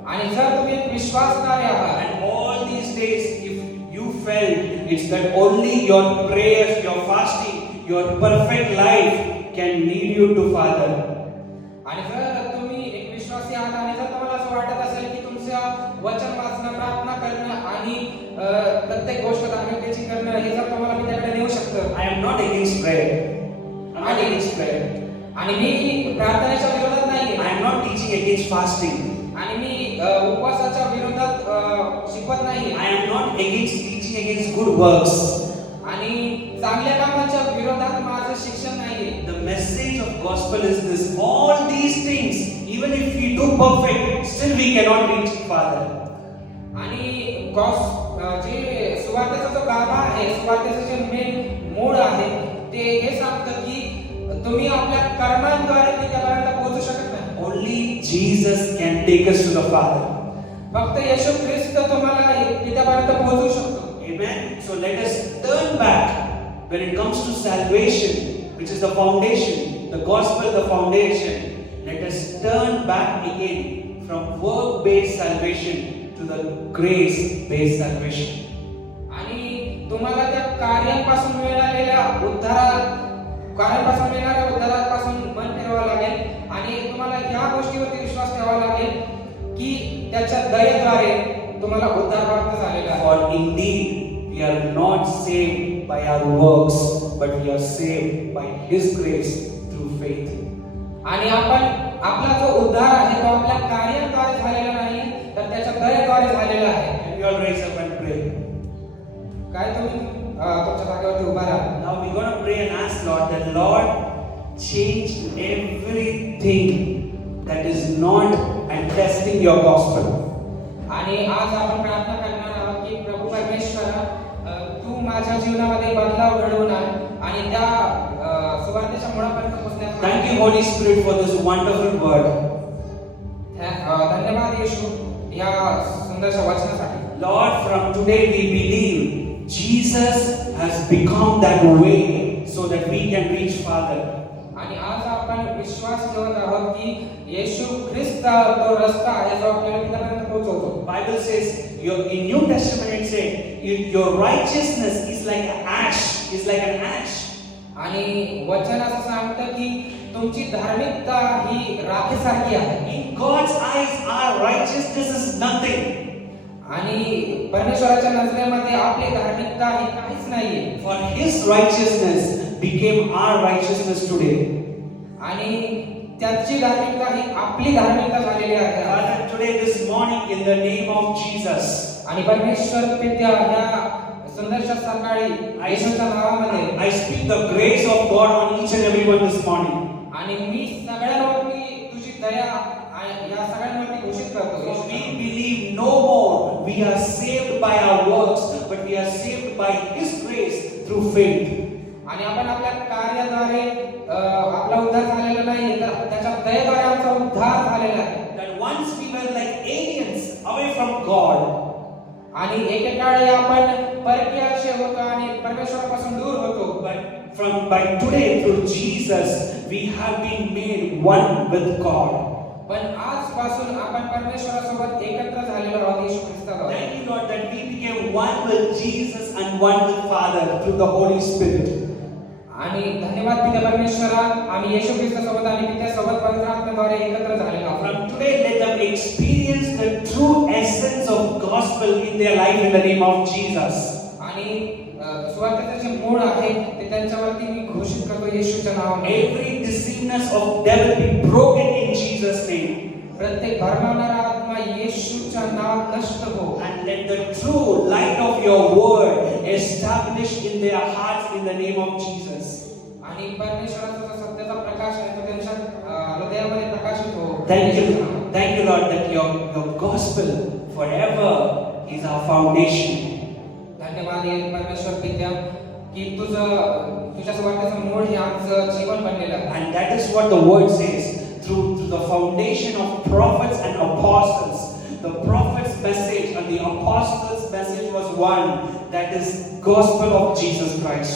आणि जर तुम्ही एक विश्वासणारे आहात and all these days, if you felt it's that only your prayers, your fasting, your perfect life can lead you to Father. आणि जर तुम्ही एक विश्वासी आहात आणि जर तुम्हाला असं वाटत असेल की तुमचं वचन वाचणं, प्रार्थना करणं आणि प्रत्येक गोष्ट धार्मिकतेची करणं हे जर तुम्हाला पित्याकडे नेऊ शकतं. I am not against prayer. I'm not against prayer. आणि मी प्रार्थनेच्या विरोधात नाहीये. I am not teaching against fasting. आणि मी उपवासाच्या विरोधात शिकवत नाहीये. I am not against teaching against good works. आणि चांगल्या कामाच्या विरोधात माझं शिक्षण नाहीये. The message of gospel is this: all these things, even if we do perfect, still we cannot reach Father. आणि जे सुवार्तेचा जो गाभा आहे, सुवार्तेचं जे मेन मूळ आहे, ते हे सांगतं की तुम्ही आपल्या कर्मांद्वारे त्यापर्यंत पोहोचू शकत नाही. Only Jesus can take us to the Father. फक्त येशू ख्रिस्त तुम्हाला त्यापर्यंत पोहोचू शकतो. Amen. So let us turn back when it comes to salvation, which is the foundation, the gospel, the foundation. Let us turn back again from work-based salvation to the grace-based salvation. आणि तुम्हाला त्या कार्यापासून मिळालेल्या मिळणाऱ्या उद्धारापासून मन फिरवावं लागेल आणि तुम्हाला ह्या गोष्टीवरती विश्वास ठेवावा लागेल की त्याच्या दयेद्वारे तुम्हाला उद्धार प्राप्त झालेला आहे. For indeed we are not saved by our works, but we are saved by His grace through faith. आणि आपला जो उद्धार आहे तो आपल्या कार्याद्वारे झालेला नाही तर त्याच्या दयेद्वारे झालेला आहे. Can we all raise up and pray? काय तुम्ही तुमच्या जागेवरती उभा राहा. Now we're going to pray and ask Lord that Lord change everything that is not and testing your gospel. आणि आज आपण प्रार्थना करणार आहोत की प्रभू परमेश्वरा तू माझ्या जीवनामध्ये बदलाव घडवून आण आणि त्या सुवार्तेच्या मुळापर्यंत पोहोचण्यास. Thank you, Holy Spirit, for this wonderful word. धन्यवाद येशू या सुंदरशा वचनासाठी. Lord, from today we believe Jesus has become that way so that we can reach Father. आणि आज आपण विश्वास ठेवत आहोत की येशू ख्रिस्त तो रस्ता आहे जो आपल्याला पित्यापर्यंत पोहोचवतो. Bible says, in New Testament it says, your righteousness is like an ash. आणि वचन असं सांगतं की तुमची धार्मिकता ही राखेसारखी आहे. In God's eyes, our righteousness is nothing. आणि परमेश्वराच्या नजरेमध्ये आपली धार्मिकता ही काहीच नाहीये. For His righteousness became our righteousness today. आणि त्याची धार्मिकता ही आपली धार्मिकता झालेली आहे. Father, today, this morning, in the name of Jesus, आणि परमेश्वर पित्या ह्या सुंदरशा सकाळी येशूच्या नावामध्ये I speak the grace of God on each and every one this morning. आणि मी सगळ्यांवरती तुझी दया या सगळ्यांवरती घोषित करतो. Because we believe no more we are saved by our works, but we are saved by His grace through faith. आणि आपण आपल्या कार्याद्वारे आपला उद्धार झालेला नाही तर त्याच्या दयेद्वारे आमचा उद्धार झालेला आहे. That once we were like aliens away from God, आणि एकेकाळी आपण परकीय होतो आणि परमेश्वरापासून दूर होतो. but by today through Jesus we have been made one with God. पण आजपासून आपण परमेश्वरासोबत एकत्र झालेलो आहोत येशू ख्रिस्ताद्वारे. Thank you, Lord, that we became one with Jesus and one with Father through the Holy Spirit. आणि धन्यवाद पिता परमेश्वरा, आम्ही येशू ख्रिस्तासोबत आणि पित्यासोबत पवित्र आत्म्याद्वारे एकत्र झालेलो आहोत. From today, let them experience the true essence of gospel in their life in the name of Jesus. आणि सुवार्तेचे जे मूळ आहे ते त्यांच्यावरती मी घोषित करतो येशूच्या नावामध्ये. Every deceitfulness of devil be broken in Jesus' name. प्रत्येक भरमावणारा आत्मा का येशूचा नाव नष्ट हो and let the true light of your word establish in their hearts in the name of Jesus. आणि परमेश्वराचा जो सत्याचा प्रकाश आहे तो त्यांच्या हृदयामध्ये प्रकाशित हो. Thank you, Lord, that your gospel forever is our foundation. धन्यवाद आहे परमेश्वर पित्या की तुझ्या स्वार्थाचं मूळ हे आमचं जीवन बनलेलं आहे. And that is what the word says. Through the foundation of prophets and apostles. The prophet's message and the apostles' message was one, that is gospel of Jesus Christ.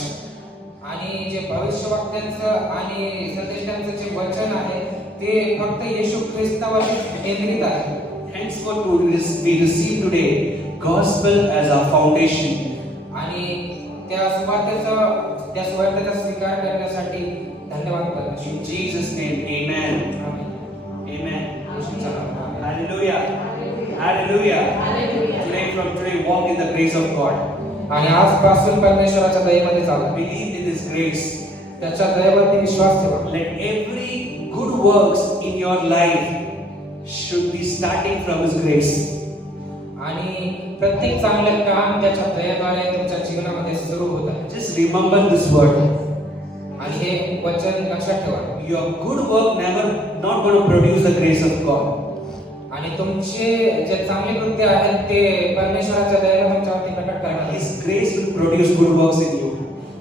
आणि जे भविष्यवक्त्यांचं आणि संदेशांचं जे वचन आहे ते फक्त येशू ख्रिस्तावरती केंद्रित आहे. Henceforth we receive today gospel as our foundation. आणि त्या सुवार्तेचा स्वीकार करण्यासाठी धन्यवाद परमेश्वर. In Jesus' name, amen. Amen. येशूचं नाव. Hallelujah. Hallelujah. Today walk in the grace of God. आणि आजपासून परमेश्वराच्या दयेमध्ये चाला. Believe in His grace. त्याच्या दयेवरती विश्वास ठेवा. Let every good works in your life should be starting from His grace. आणि प्रत्येक चांगलं काम त्याच्या दयेद्वारे तुमच्या जीवनामध्ये सुरू होत आहे. Just remember this word. आणि हे वचन लक्षात ठेवा. Your good work not going to produce the grace of God. आणि तुमचे जे चांगले कृत्य आहेत ते परमेश्वराच्या दयेला तुमच्यावरती प्रकट करणार. His grace will produce good works in you.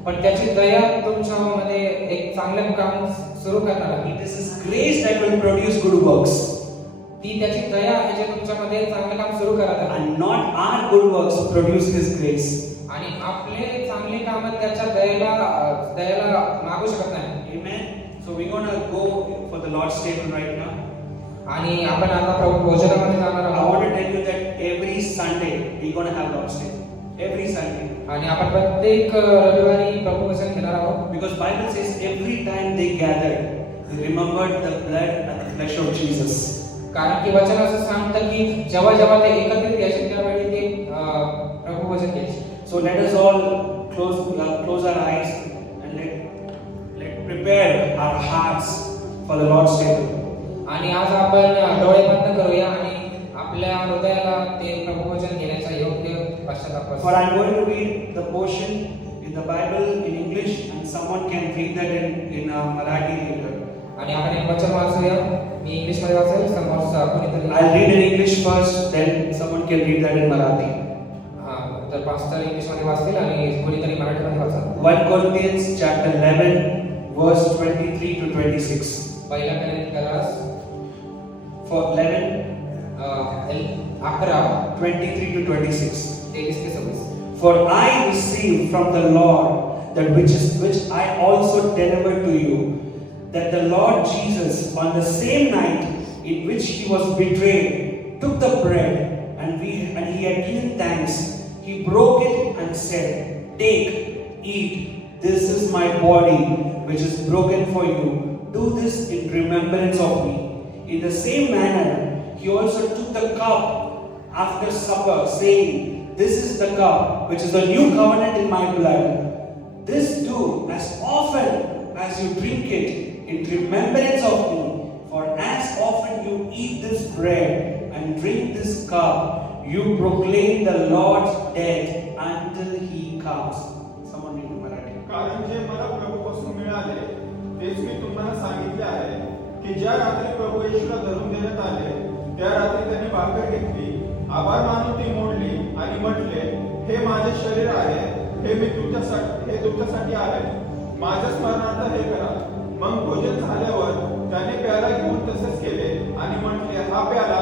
पण त्याची दया तुमच्यामध्ये एक चांगलं काम सुरू करणार आहे. It is His grace that will produce good works. ती त्याची दया आहे जे तुमच्यामध्ये चांगलं काम सुरू करत आहे. And not our good works produce His grace. आणि आपले चांगले काम त्याच्या दयेला मागू शकत नाही. Amen. So we're going to go for the Lord's table right now. आणि आपण आता प्रभू भोजनामध्ये जाणार I आहोत. want to tell you that every Sunday we're going to have Lord's table. Every Sunday. आणि आपण प्रत्येक रविवारी प्रभू भोजन घेणार आहोत. Because Bible says every time they gathered, they remembered the blood and the flesh of Jesus. कारण की वचन असं सांगतं की जेव्हा जेव्हा ते एकत्रित यायचे त्यावेळी ते प्रभू भोजन घ्यायचे. So let us all close our eyes and let prepare our hearts for the Lord's table. आणि आज आपण डोळे बंद करूया आणि आपल्या हृदयाला ते प्रभू वचन घेण्याचा योग्य पश्चाताप For I'm going to read the portion in the Bible in English and someone can read that in Marathi later. आणि आपण एक वचन वाचूया. मी इंग्लिश मध्ये वाचेल, समोरचा कोणीतरी I'll read in English first, then someone can read that in Marathi. तर पास्टर इंग्लिश मध्ये वाचतील आणि कोणीतरी मराठी मध्ये वाचेल. 1 Corinthians chapter 11 verse 23 to 26. पहिला कोरिंथियस For 11 11 23 to 26. 23 ते 26. For I received from the Lord that which I also delivered to you, that the Lord Jesus, on the same night in which He was betrayed, took the bread, and He had given thanks. He broke it and said, "Take, eat. This is my body, which is broken for you. Do this in remembrance of me." In the same manner, He also took the cup after supper, saying, "This is the cup which is the new covenant in my blood. This do as often as you drink it in remembrance of me. For as often you eat this bread and drink this cup, you proclaim the Lord's death until He comes." Someone read Marathi. कारण जे मला प्रभूपासून मिळाले तेच मी तुम्हाला सांगितले आहे की ज्या रात्री प्रभू येशूला धरून देण्यात आले त्या रात्री त्यांनी भाकर घेतली, आभार मानून ती मोडली आणि म्हटले, "हे माझे शरीर आहे, हे तुमच्यासाठी आहे. माझ्या स्मरणार्थ हे करा." मग भोजन झाल्यावर त्याने प्याला घेऊन तसेच केले आणि म्हटले, "हा प्याला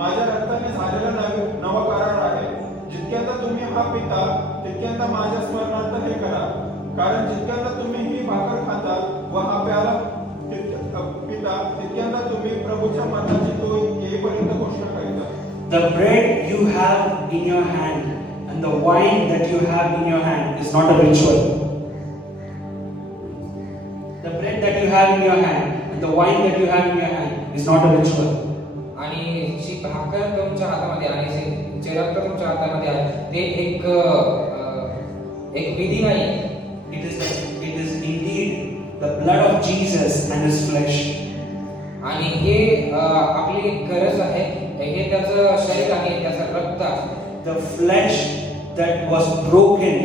माझ्या रक्ताने झालेला नवा करार आहे. जितक्यांदा तुम्ही हा पिता तितक्यांदा माझ्या स्मरणार्थ हे करा. कारण जितक्यांदा तुम्ही ही भाकर खाता व हा प्याला पिता तितक्यांदा तुम्ही प्रभूच्या मरणाची तो येईपर्यंत घोषणा करीता." The bread you have in your hand and the wine that you have in your hand is not a ritual. The bread that you have in your hand and the wine that you have in your hand is not a ritual. आणि जी भाकर तुमच्या हातामध्ये आणि जे रक्त तुमच्या हातामध्ये आहे ते एक विधी नाही. It is indeed the blood of Jesus and His flesh. आणि हे आपली एक गरज आहे. हे त्याचं शरीर आहे, त्याचं रक्त आहे. The flesh that was broken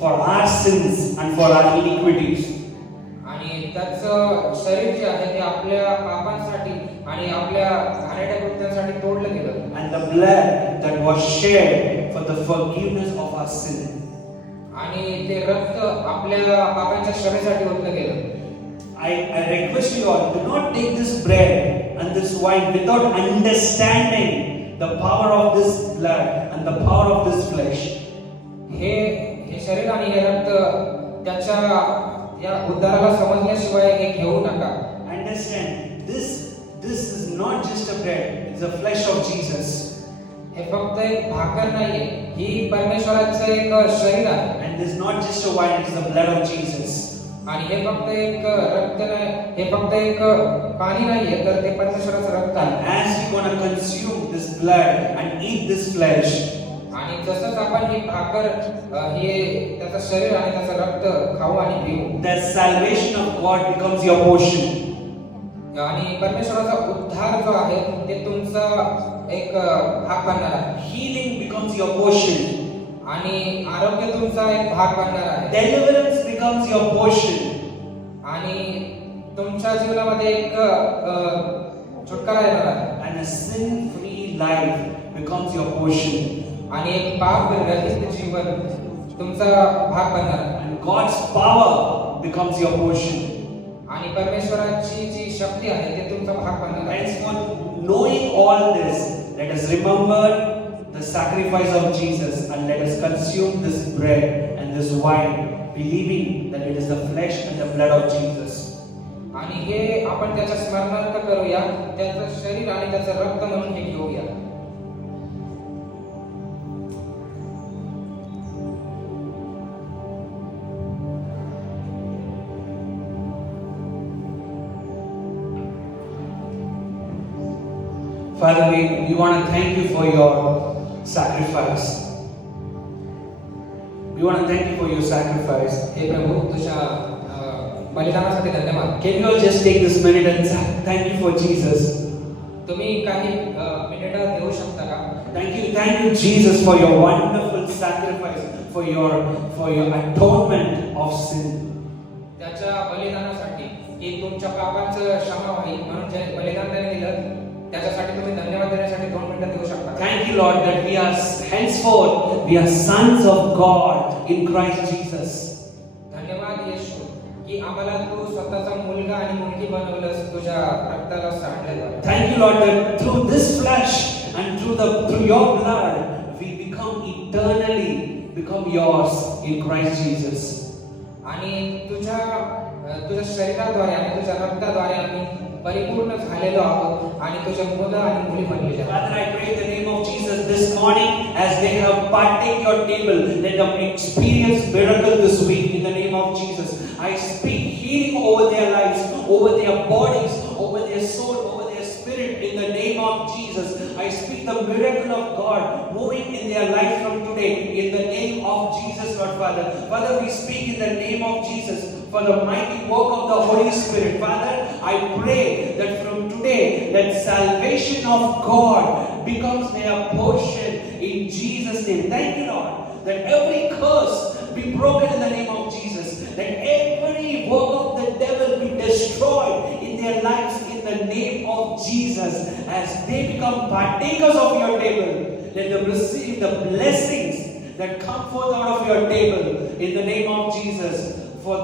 for our sins and for our iniquities. आणि त्याचं शरीर जे आहे ते आपल्या पापांसाठी आणि आपल्या घाणेरड्या कृत्यांसाठी तोडलं गेलं. And the blood that was shed for the forgiveness of our sin. आणि ते रक्त आपल्या पापांच्या क्षमेसाठी ओतलं गेलं. I request you all, do not take this bread and this wine without understanding the power of this blood and the power of this flesh. हे शरीर आणि हे रक्त त्याच्या या उद्धाराला समजल्याशिवाय हे घेऊ नका. Understand, this is not just a bread, it's the flesh of Jesus. हे फक्त एक भाकर नाहीये, ही परमेश्वराचं एक शरीर आहे. And this is not just a wine, it's the blood of Jesus. आणि हे फक्त एक रक्त नाही, हे फक्त एक पाणी नाहीये, तर ते परमेश्वराचं रक्त And आहे. as we're going to consume this blood and eat this flesh, आणि जसंच आपण ही भाकर हे त्याचं शरीर आणि त्याचं रक्त खाऊ आणि पिऊ, the salvation of God becomes your portion. आणि परमेश्वराचा उद्धार जो आहे ते तुमचा एक भाग बनणार आहे. Healing becomes your portion. आणि आरोग्य तुमचा एक भाग बनणार आहे. Deliverance becomes your portion. आणि तुमच्या जीवनामध्ये एक छुटकारा येणार आहे. And a sin-free life becomes your portion. आणि एक पाप रहित जीवन तुमचा भाग बनणार आहे. And God's power becomes your portion. आणि परमेश्वराची जी शक्ती आहे ते तुमचा भाग बनणार आहे. Henceforth, knowing all this, let us remember the sacrifice of Jesus and let us consume this bread and this wine, believing that it is the flesh and the blood of Jesus. आणि हे आपण त्याच्या स्मरणार्थ करूया, त्याचं शरीर आणि त्याचं रक्त म्हणून हे घेऊया. Father, we want to thank you for your sacrifice. We want to thank you for your sacrifice. हे प्रभू तुझ्या बलिदानासाठी धन्यवाद. Can you all just take this minute and thank you for Jesus? तुम्ही काही मिनिटं देऊ शकता का? Thank you, Jesus, for your wonderful sacrifice, for your atonement of sin. त्याच्या बलिदानासाठी की तुमच्या पापांचं क्षमा व्हावी म्हणून जे बलिदान त्याने दिलं त्याच्यासाठी तुम्ही धन्यवाद देण्यासाठी 2 मिनिटं देऊ शकता. Thank you, Lord, that we are henceforth we are sons of God in Christ Jesus. धन्यवाद येशू की आम्हाला तू स्वतःचा मुलगा आणि मुलगी बनवलंस तुझ्या रक्ताला सांडलेलं. Thank you, Lord, that through this flesh and through your blood we become yours in Christ Jesus. आणि तुझ्या शरीराद्वारे आणि तुझ्या रक्ताद्वारे आम्ही परिपूर्ण झालेलो आहोत आणि तुझ्या मुलं आणि मुली बनलेले आहोत. Father, I pray in the name of Jesus this morning as they have partake your table, let them experience miracle this week in the name of Jesus. I speak healing over their lives, over their bodies, over their soul, over their spirit in the name of Jesus. I speak the miracle of God moving in their life from today in the name of Jesus, Lord Father. Father, we speak in the name of Jesus for the mighty work of the Holy Spirit. Father, I pray that from today that salvation of God becomes their portion in Jesus' name. Thank you, Lord, that every curse be broken in the name of Jesus, that every work of the devil be destroyed in their lives in the name of Jesus. As they become partakers of your table, let them receive the blessings that come forth out of your table in the name of Jesus. For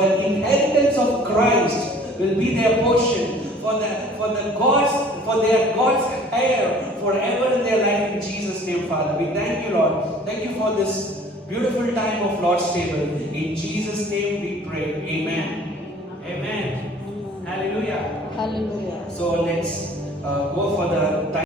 the inheritance of Christ will be their portion. For their God's heir forever in their life in Jesus' name, Father. We thank you, Lord. Thank you for this beautiful time of Lord's table. In Jesus' name we pray. Amen. Amen. Hallelujah. Hallelujah. So let's go for the time.